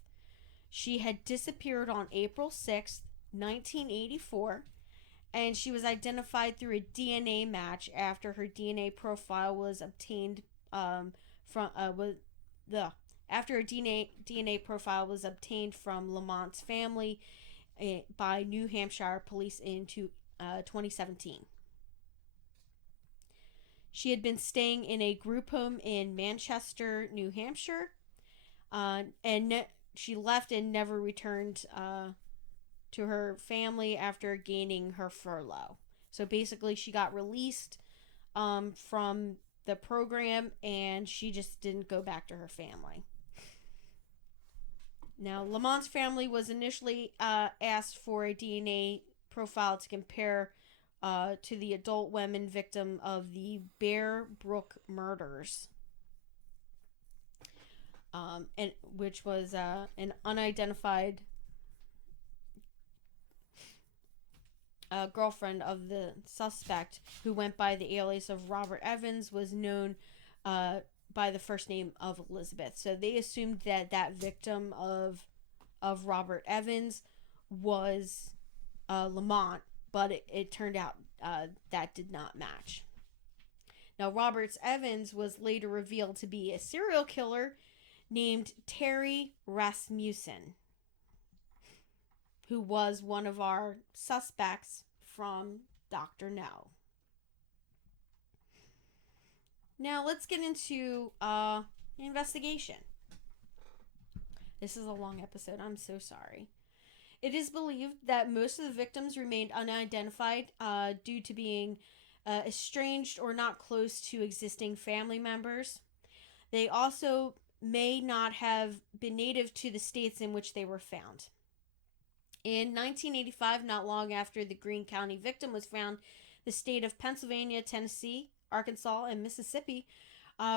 She had disappeared on April 6th, 1984, and she was identified through a DNA match after her DNA profile was obtained after a DNA profile was obtained from Lamont's family by New Hampshire police in 2017. She had been staying in a group home in Manchester, New Hampshire, and she left and never returned to her family after gaining her furlough. So basically, she got released from the program, and she just didn't go back to her family. Now, Lamont's family was initially asked for a DNA profile to compare to the adult women victim of the Bear Brook murders, and which was an unidentified girlfriend of the suspect, who went by the alias of Robert Evans, was known by the first name of Elizabeth. So they assumed that victim of Robert Evans was Lamont, but it turned out that did not match. Now, Robert Evans was later revealed to be a serial killer named Terry Rasmussen, who was one of our suspects from Dr. No. Now, let's get into the investigation. This is a long episode. I'm so sorry. It is believed that most of the victims remained unidentified due to being estranged or not close to existing family members. They also may not have been native to the states in which they were found. In 1985, not long after the Greene County victim was found, the state of Pennsylvania, Tennessee, Arkansas, and Mississippi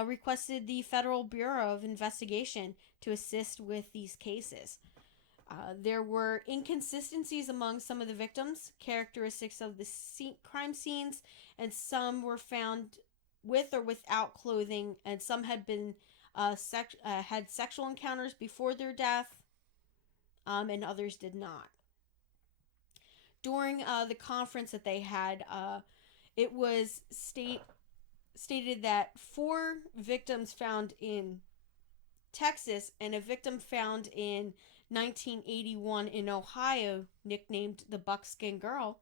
requested the Federal Bureau of Investigation to assist with these cases. There were inconsistencies among some of the victims, characteristics of the crime scenes, and some were found with or without clothing, and some had been had sexual encounters before their death, and others did not. During the conference that they had, it was stated that 4 victims found in Texas and a victim found in 1981 in Ohio, nicknamed the Buckskin Girl,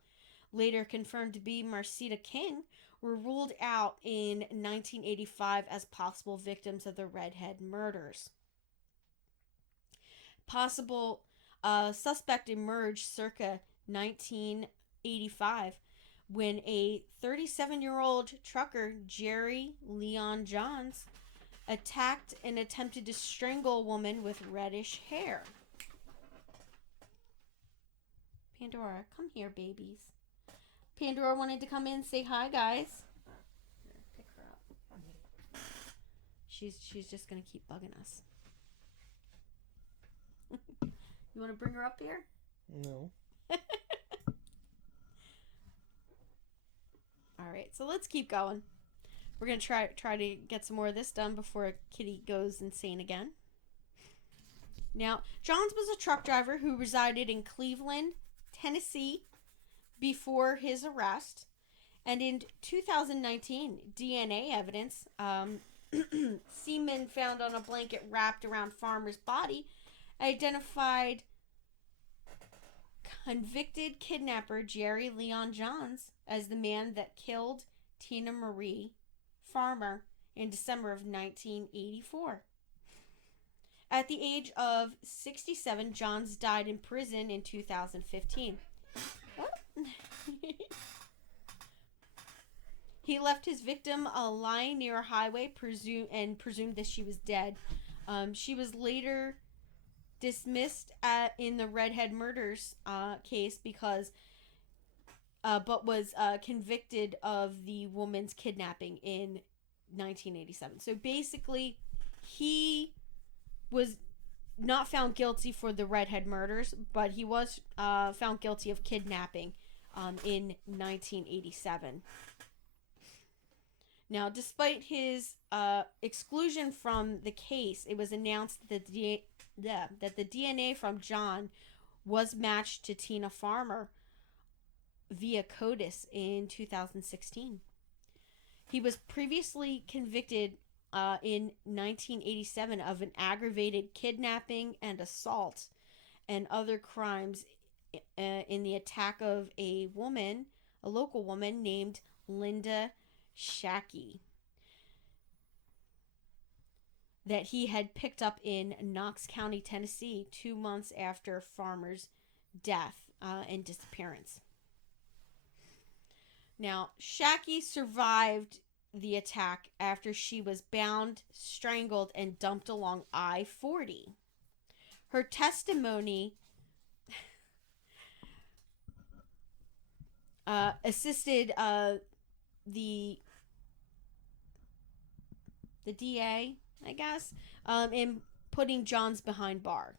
later confirmed to be Marcita King, were ruled out in 1985 as possible victims of the Redhead murders. Possible suspect emerged circa 1985 when a 37-year-old trucker, Jerry Leon Johns, attacked and attempted to strangle a woman with reddish hair. Pandora, come here, babies. Pandora wanted to come in and say hi, guys. Here, pick her up. She's just gonna keep bugging us. You want to bring her up here? No. All right, so let's keep going. We're gonna try to get some more of this done before Kitty goes insane again. Now, Johns was a truck driver who resided in Cleveland, Tennessee before his arrest. And in 2019, DNA evidence, semen found on a blanket wrapped around Farmer's body, identified convicted kidnapper Jerry Leon Johns as the man that killed Tina Marie Farmer in December of 1984. At the age of 67, Johns died in prison in 2015. He left his victim lying near a highway, presumed that she was dead. She was later dismissed in the Redhead Murders case but was convicted of the woman's kidnapping in 1987. So basically, he was not found guilty for the Redhead Murders, but he was found guilty of kidnapping in 1987. Now, despite his exclusion from the case, it was announced that the DNA from John was matched to Tina Farmer via CODIS in 2016. He was previously convicted in 1987 of an aggravated kidnapping and assault and other crimes in the attack of a local woman named Linda Shaki, that he had picked up in Knox County, Tennessee, 2 months after Farmer's death and disappearance. Now, Shaki survived the attack after she was bound, strangled, and dumped along I-40. Her testimony assisted the DA, I guess, in putting Johns behind bars.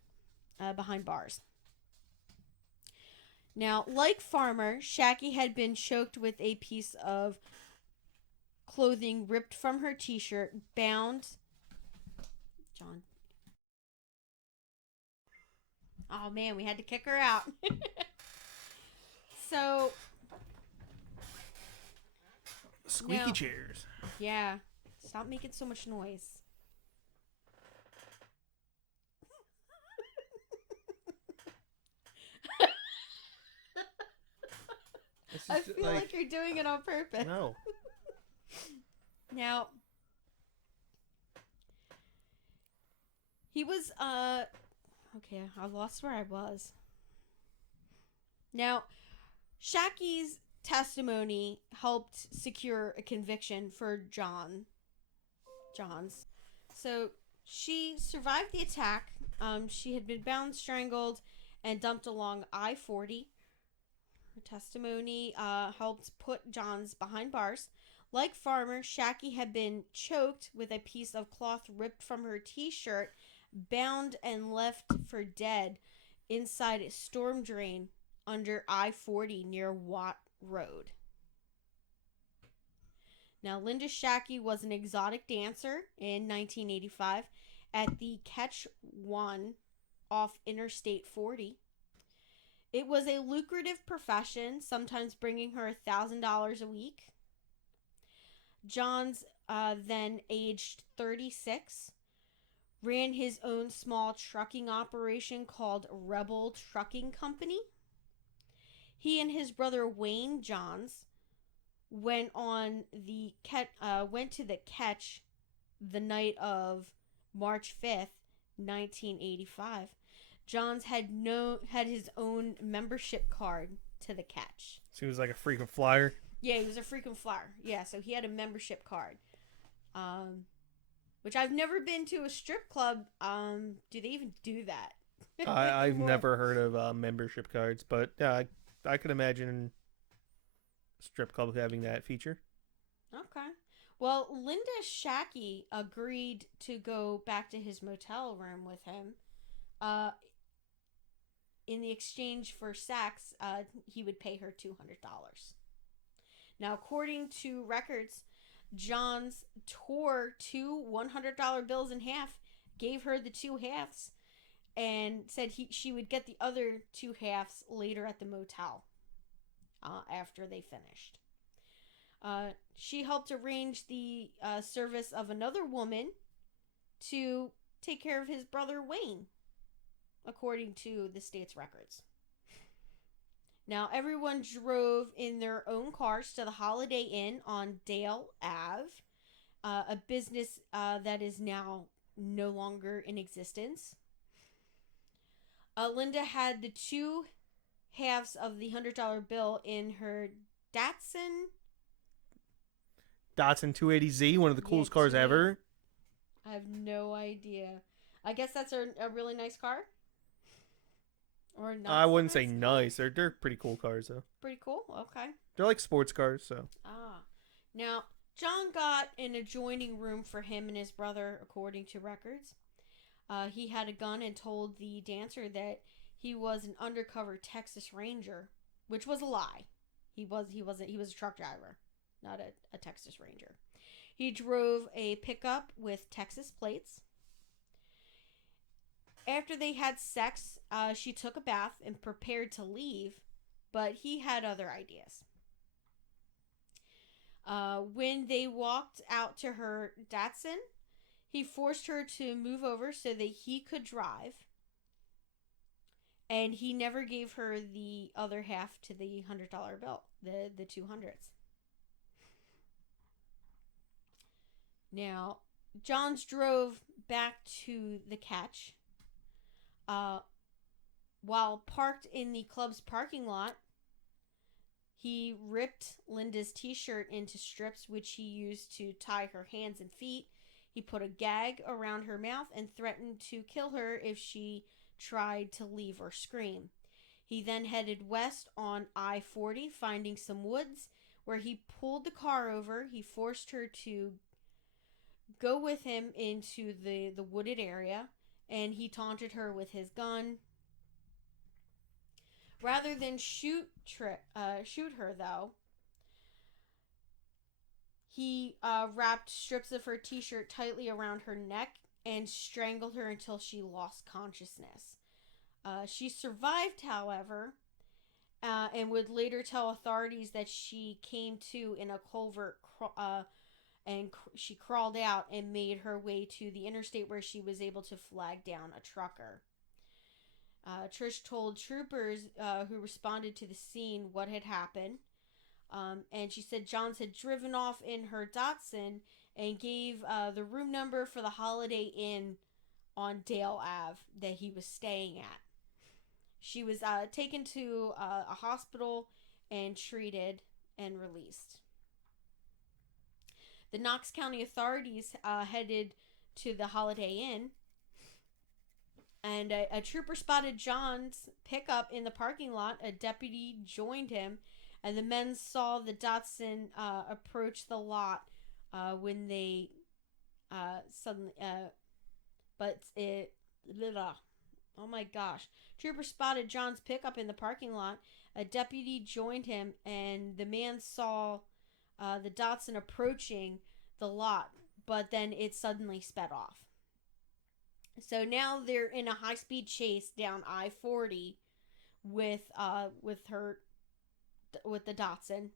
Now, like Farmer, Shaki had been choked with a piece of clothing ripped from her t-shirt, bound. John. Oh man, we had to kick her out. So. Squeaky chairs. Yeah. Stop making so much noise. I feel like you're doing it on purpose. No. Now, he was, okay, I lost where I was. Now, Shaki's testimony helped secure a conviction for Johns. So, she survived the attack. She had been bound, strangled, and dumped along I-40. Her testimony helped put Johns behind bars. Like Farmer, Shaki had been choked with a piece of cloth ripped from her t-shirt, bound and left for dead inside a storm drain under I-40 near Watt Road. Now, Linda Shaki was an exotic dancer in 1985 at the Catch 1 off Interstate 40. It was a lucrative profession, sometimes bringing her $1,000 a week. Johns, then aged 36, ran his own small trucking operation called Rebel Trucking Company. He and his brother Wayne Johns went to the catch the night of March 5th, 1985. Johns had his own membership card to the catch. So he was like a frequent flyer? Yeah, he was a frequent flyer. Yeah, so he had a membership card. Which I've never been to a strip club. Do they even do that? I've never heard of membership cards, but I could imagine a strip club having that feature. Okay. Well, Linda Shaki agreed to go back to his motel room with him. In the exchange for sex, he would pay her $200. Now, according to records, Johns tore two $100 bills in half, gave her the two halves, and said she would get the other two halves later at the motel after they finished. She helped arrange the service of another woman to take care of his brother Wayne, according to the state's records. Now, everyone drove in their own cars to the Holiday Inn on Dale Ave, a business that is now no longer in existence. Linda had the two halves of the $100 bill in her Datsun 280Z, one of the coolest cars ever. I have no idea. I guess that's a really nice car. Or not? I wouldn't say nice. They're pretty cool cars, though. Pretty cool. Okay. They're like sports cars, so. Now John got an adjoining room for him and his brother, according to records. He had a gun and told the dancer that he was an undercover Texas Ranger, which was a lie. He was a truck driver, not a Texas Ranger. He drove a pickup with Texas plates. After they had sex, she took a bath and prepared to leave, but he had other ideas. When they walked out to her Datsun, he forced her to move over so that he could drive, and he never gave her the other half to the $100 bill, the 200s. Now, Johns drove back to the catch. While parked in the club's parking lot, he ripped Linda's t-shirt into strips, which he used to tie her hands and feet. He put a gag around her mouth and threatened to kill her if she tried to leave or scream. He then headed west on I-40, finding some woods, where he pulled the car over. He forced her to go with him into the wooded area, and he taunted her with his gun. Rather than shoot her, though, he wrapped strips of her t-shirt tightly around her neck and strangled her until she lost consciousness. She survived, however, and would later tell authorities that she came to in a culvert and she crawled out and made her way to the interstate, where she was able to flag down a trucker. Trish told troopers who responded to the scene what had happened. And she said Johns had driven off in her Datsun and gave the room number for the Holiday Inn on Dale Ave that he was staying at. She was taken to a hospital and treated and released. The Knox County authorities headed to the Holiday Inn, and a trooper spotted John's pickup in the parking lot. A deputy joined him, and the men saw the Datsun approach the lot when they suddenly... oh my gosh. Trooper spotted John's pickup in the parking lot. A deputy joined him, and the man saw the Datsun approaching the lot, but then it suddenly sped off. So now they're in a high-speed chase down I-40 with the Datsun.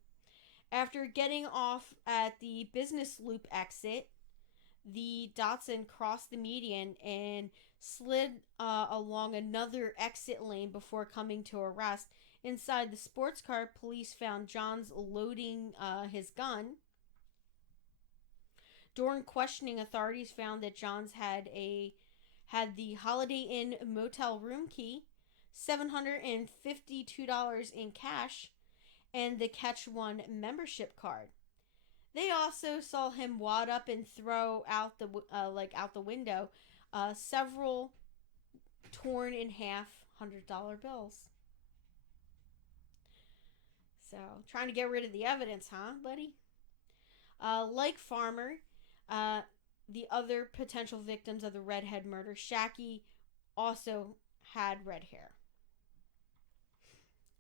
After getting off at the business loop exit, the Datsun crossed the median and slid along another exit lane before coming to a rest. Inside the sports car, police found Johns loading his gun. During questioning, authorities found that Johns had the Holiday Inn motel room key, $752 in cash, and the Catch One membership card. They also saw him wad up and throw out the window several torn in half $100 bills. So, trying to get rid of the evidence, huh, buddy? Like Farmer, the other potential victims of the Redhead Murders, Shaki also had red hair.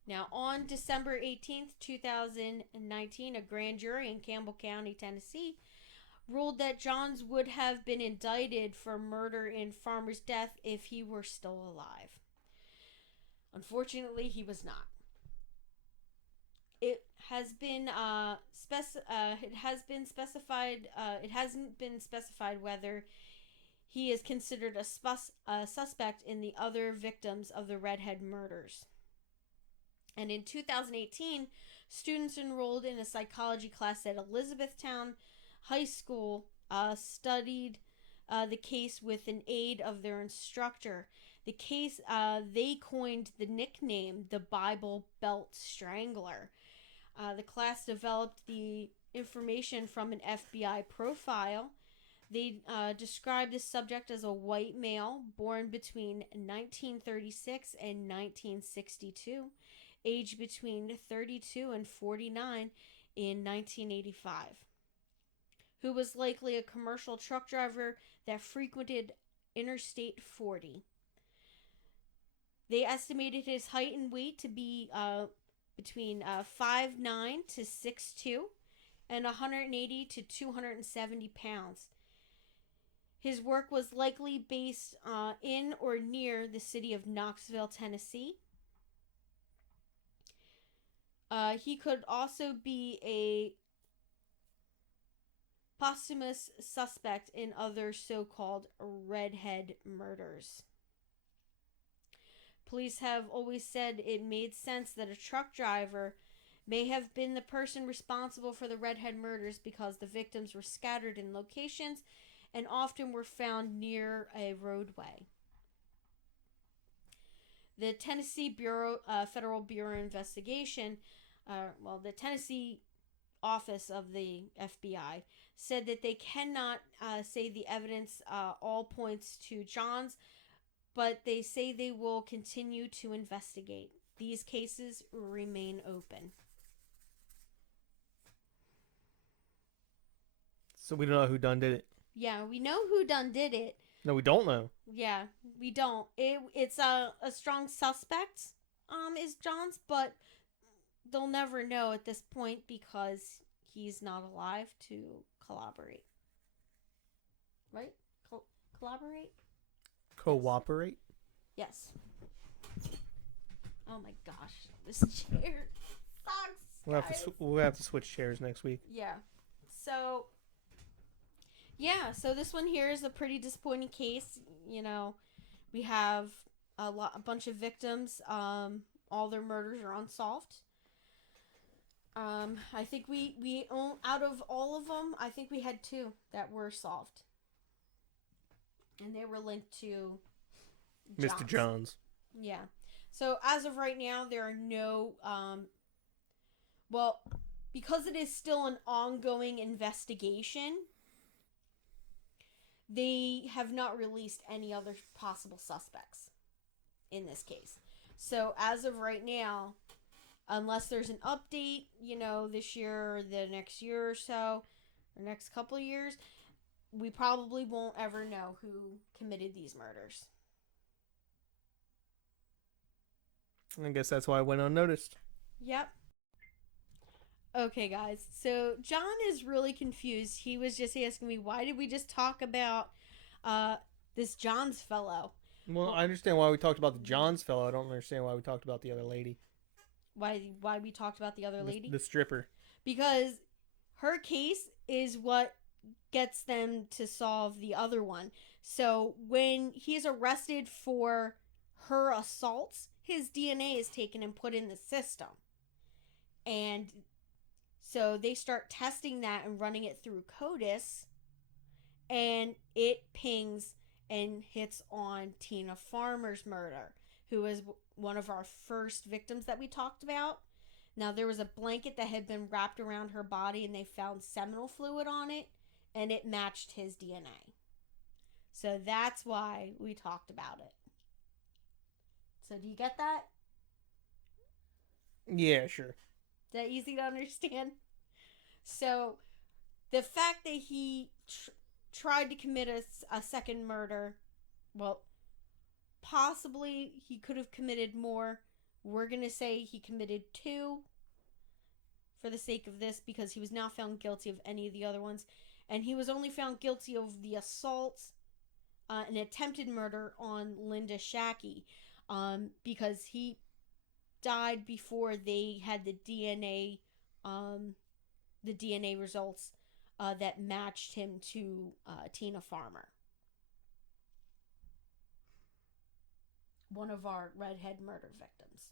Now, on December 18th, 2019, a grand jury in Campbell County, Tennessee, ruled that Johns would have been indicted for murder in Farmer's death if he were still alive. Unfortunately, he was not. It has been specified. It hasn't been specified whether he is considered a suspect in the other victims of the Redhead Murders. And in 2018, students enrolled in a psychology class at Elizabethtown High School studied the case with an aid of their instructor. The case, they coined the nickname the Bible Belt Strangler. The class developed the information from an FBI profile. They described the subject as a white male born between 1936 and 1962, aged between 32 and 49 in 1985, who was likely a commercial truck driver that frequented Interstate 40. They estimated his height and weight to be between 5'9" to 6'2", and 180 to 270 pounds. His work was likely based in or near the city of Knoxville, Tennessee. He could also be a posthumous suspect in other so-called redhead murders. Police have always said it made sense that a truck driver may have been the person responsible for the redhead murders because the victims were scattered in locations and often were found near a roadway. The Tennessee Federal Bureau of Investigation, the Tennessee office of the FBI, said that they cannot say the evidence all points to Johns, but they say they will continue to investigate. These cases remain open. So we don't know who done did it. Yeah, we know who done did it. No, we don't know. Yeah, we don't. It's a strong suspect, is Johns, but they'll never know at this point because he's not alive to collaborate. Right? Collaborate? Cooperate? Yes. Oh my gosh, this chair sucks. We'll have to switch chairs next week. Yeah. So this one here is a pretty disappointing case. You know, we have a bunch of victims. All their murders are unsolved. I think we own, out of all of them, I think we had 2 that were solved, and they were linked to Mr. Johns. Yeah. So as of right now, there are no because it is still an ongoing investigation, they have not released any other possible suspects in this case. So as of right now, unless there's an update, this year or the next year or so, or next couple of years, we probably won't ever know who committed these murders. I guess that's why I went unnoticed. Yep. Okay, guys. So John is really confused. He was just asking me, why did we just talk about this Johns fellow? Well, I understand why we talked about the Johns fellow. I don't understand why we talked about the other lady. Why we talked about the other lady? The stripper. Because her case is what gets them to solve the other one. So when he's arrested for her assaults, his DNA is taken and put in the system. And so they start testing that and running it through CODIS, and it pings and hits on Tina Farmer's murder, who was one of our first victims that we talked about. Now, there was a blanket that had been wrapped around her body, and they found seminal fluid on it, and it matched his DNA. So that's why we talked about it. So do you get that? Yeah, sure. Is that easy to understand? So the fact that he tried to commit a second murder, well, possibly he could have committed more. We're going to say he committed 2 for the sake of this, because he was not found guilty of any of the other ones. and he was only found guilty of the assault and attempted murder on Linda Shaki, because he died before they had the DNA results that matched him to Tina Farmer, one of our redhead murder victims.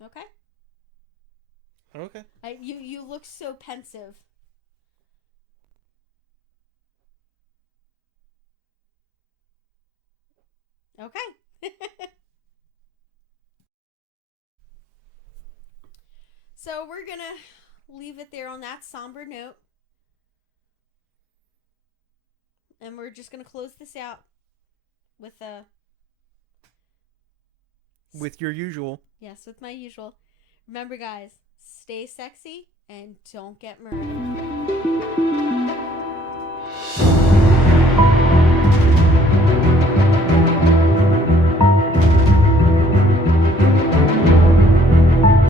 Okay. Okay. You look so pensive. Okay. So we're gonna leave it there on that somber note, and we're just gonna close this out with a With your usual. yes, with my usual. Remember, guys, stay sexy and don't get murdered.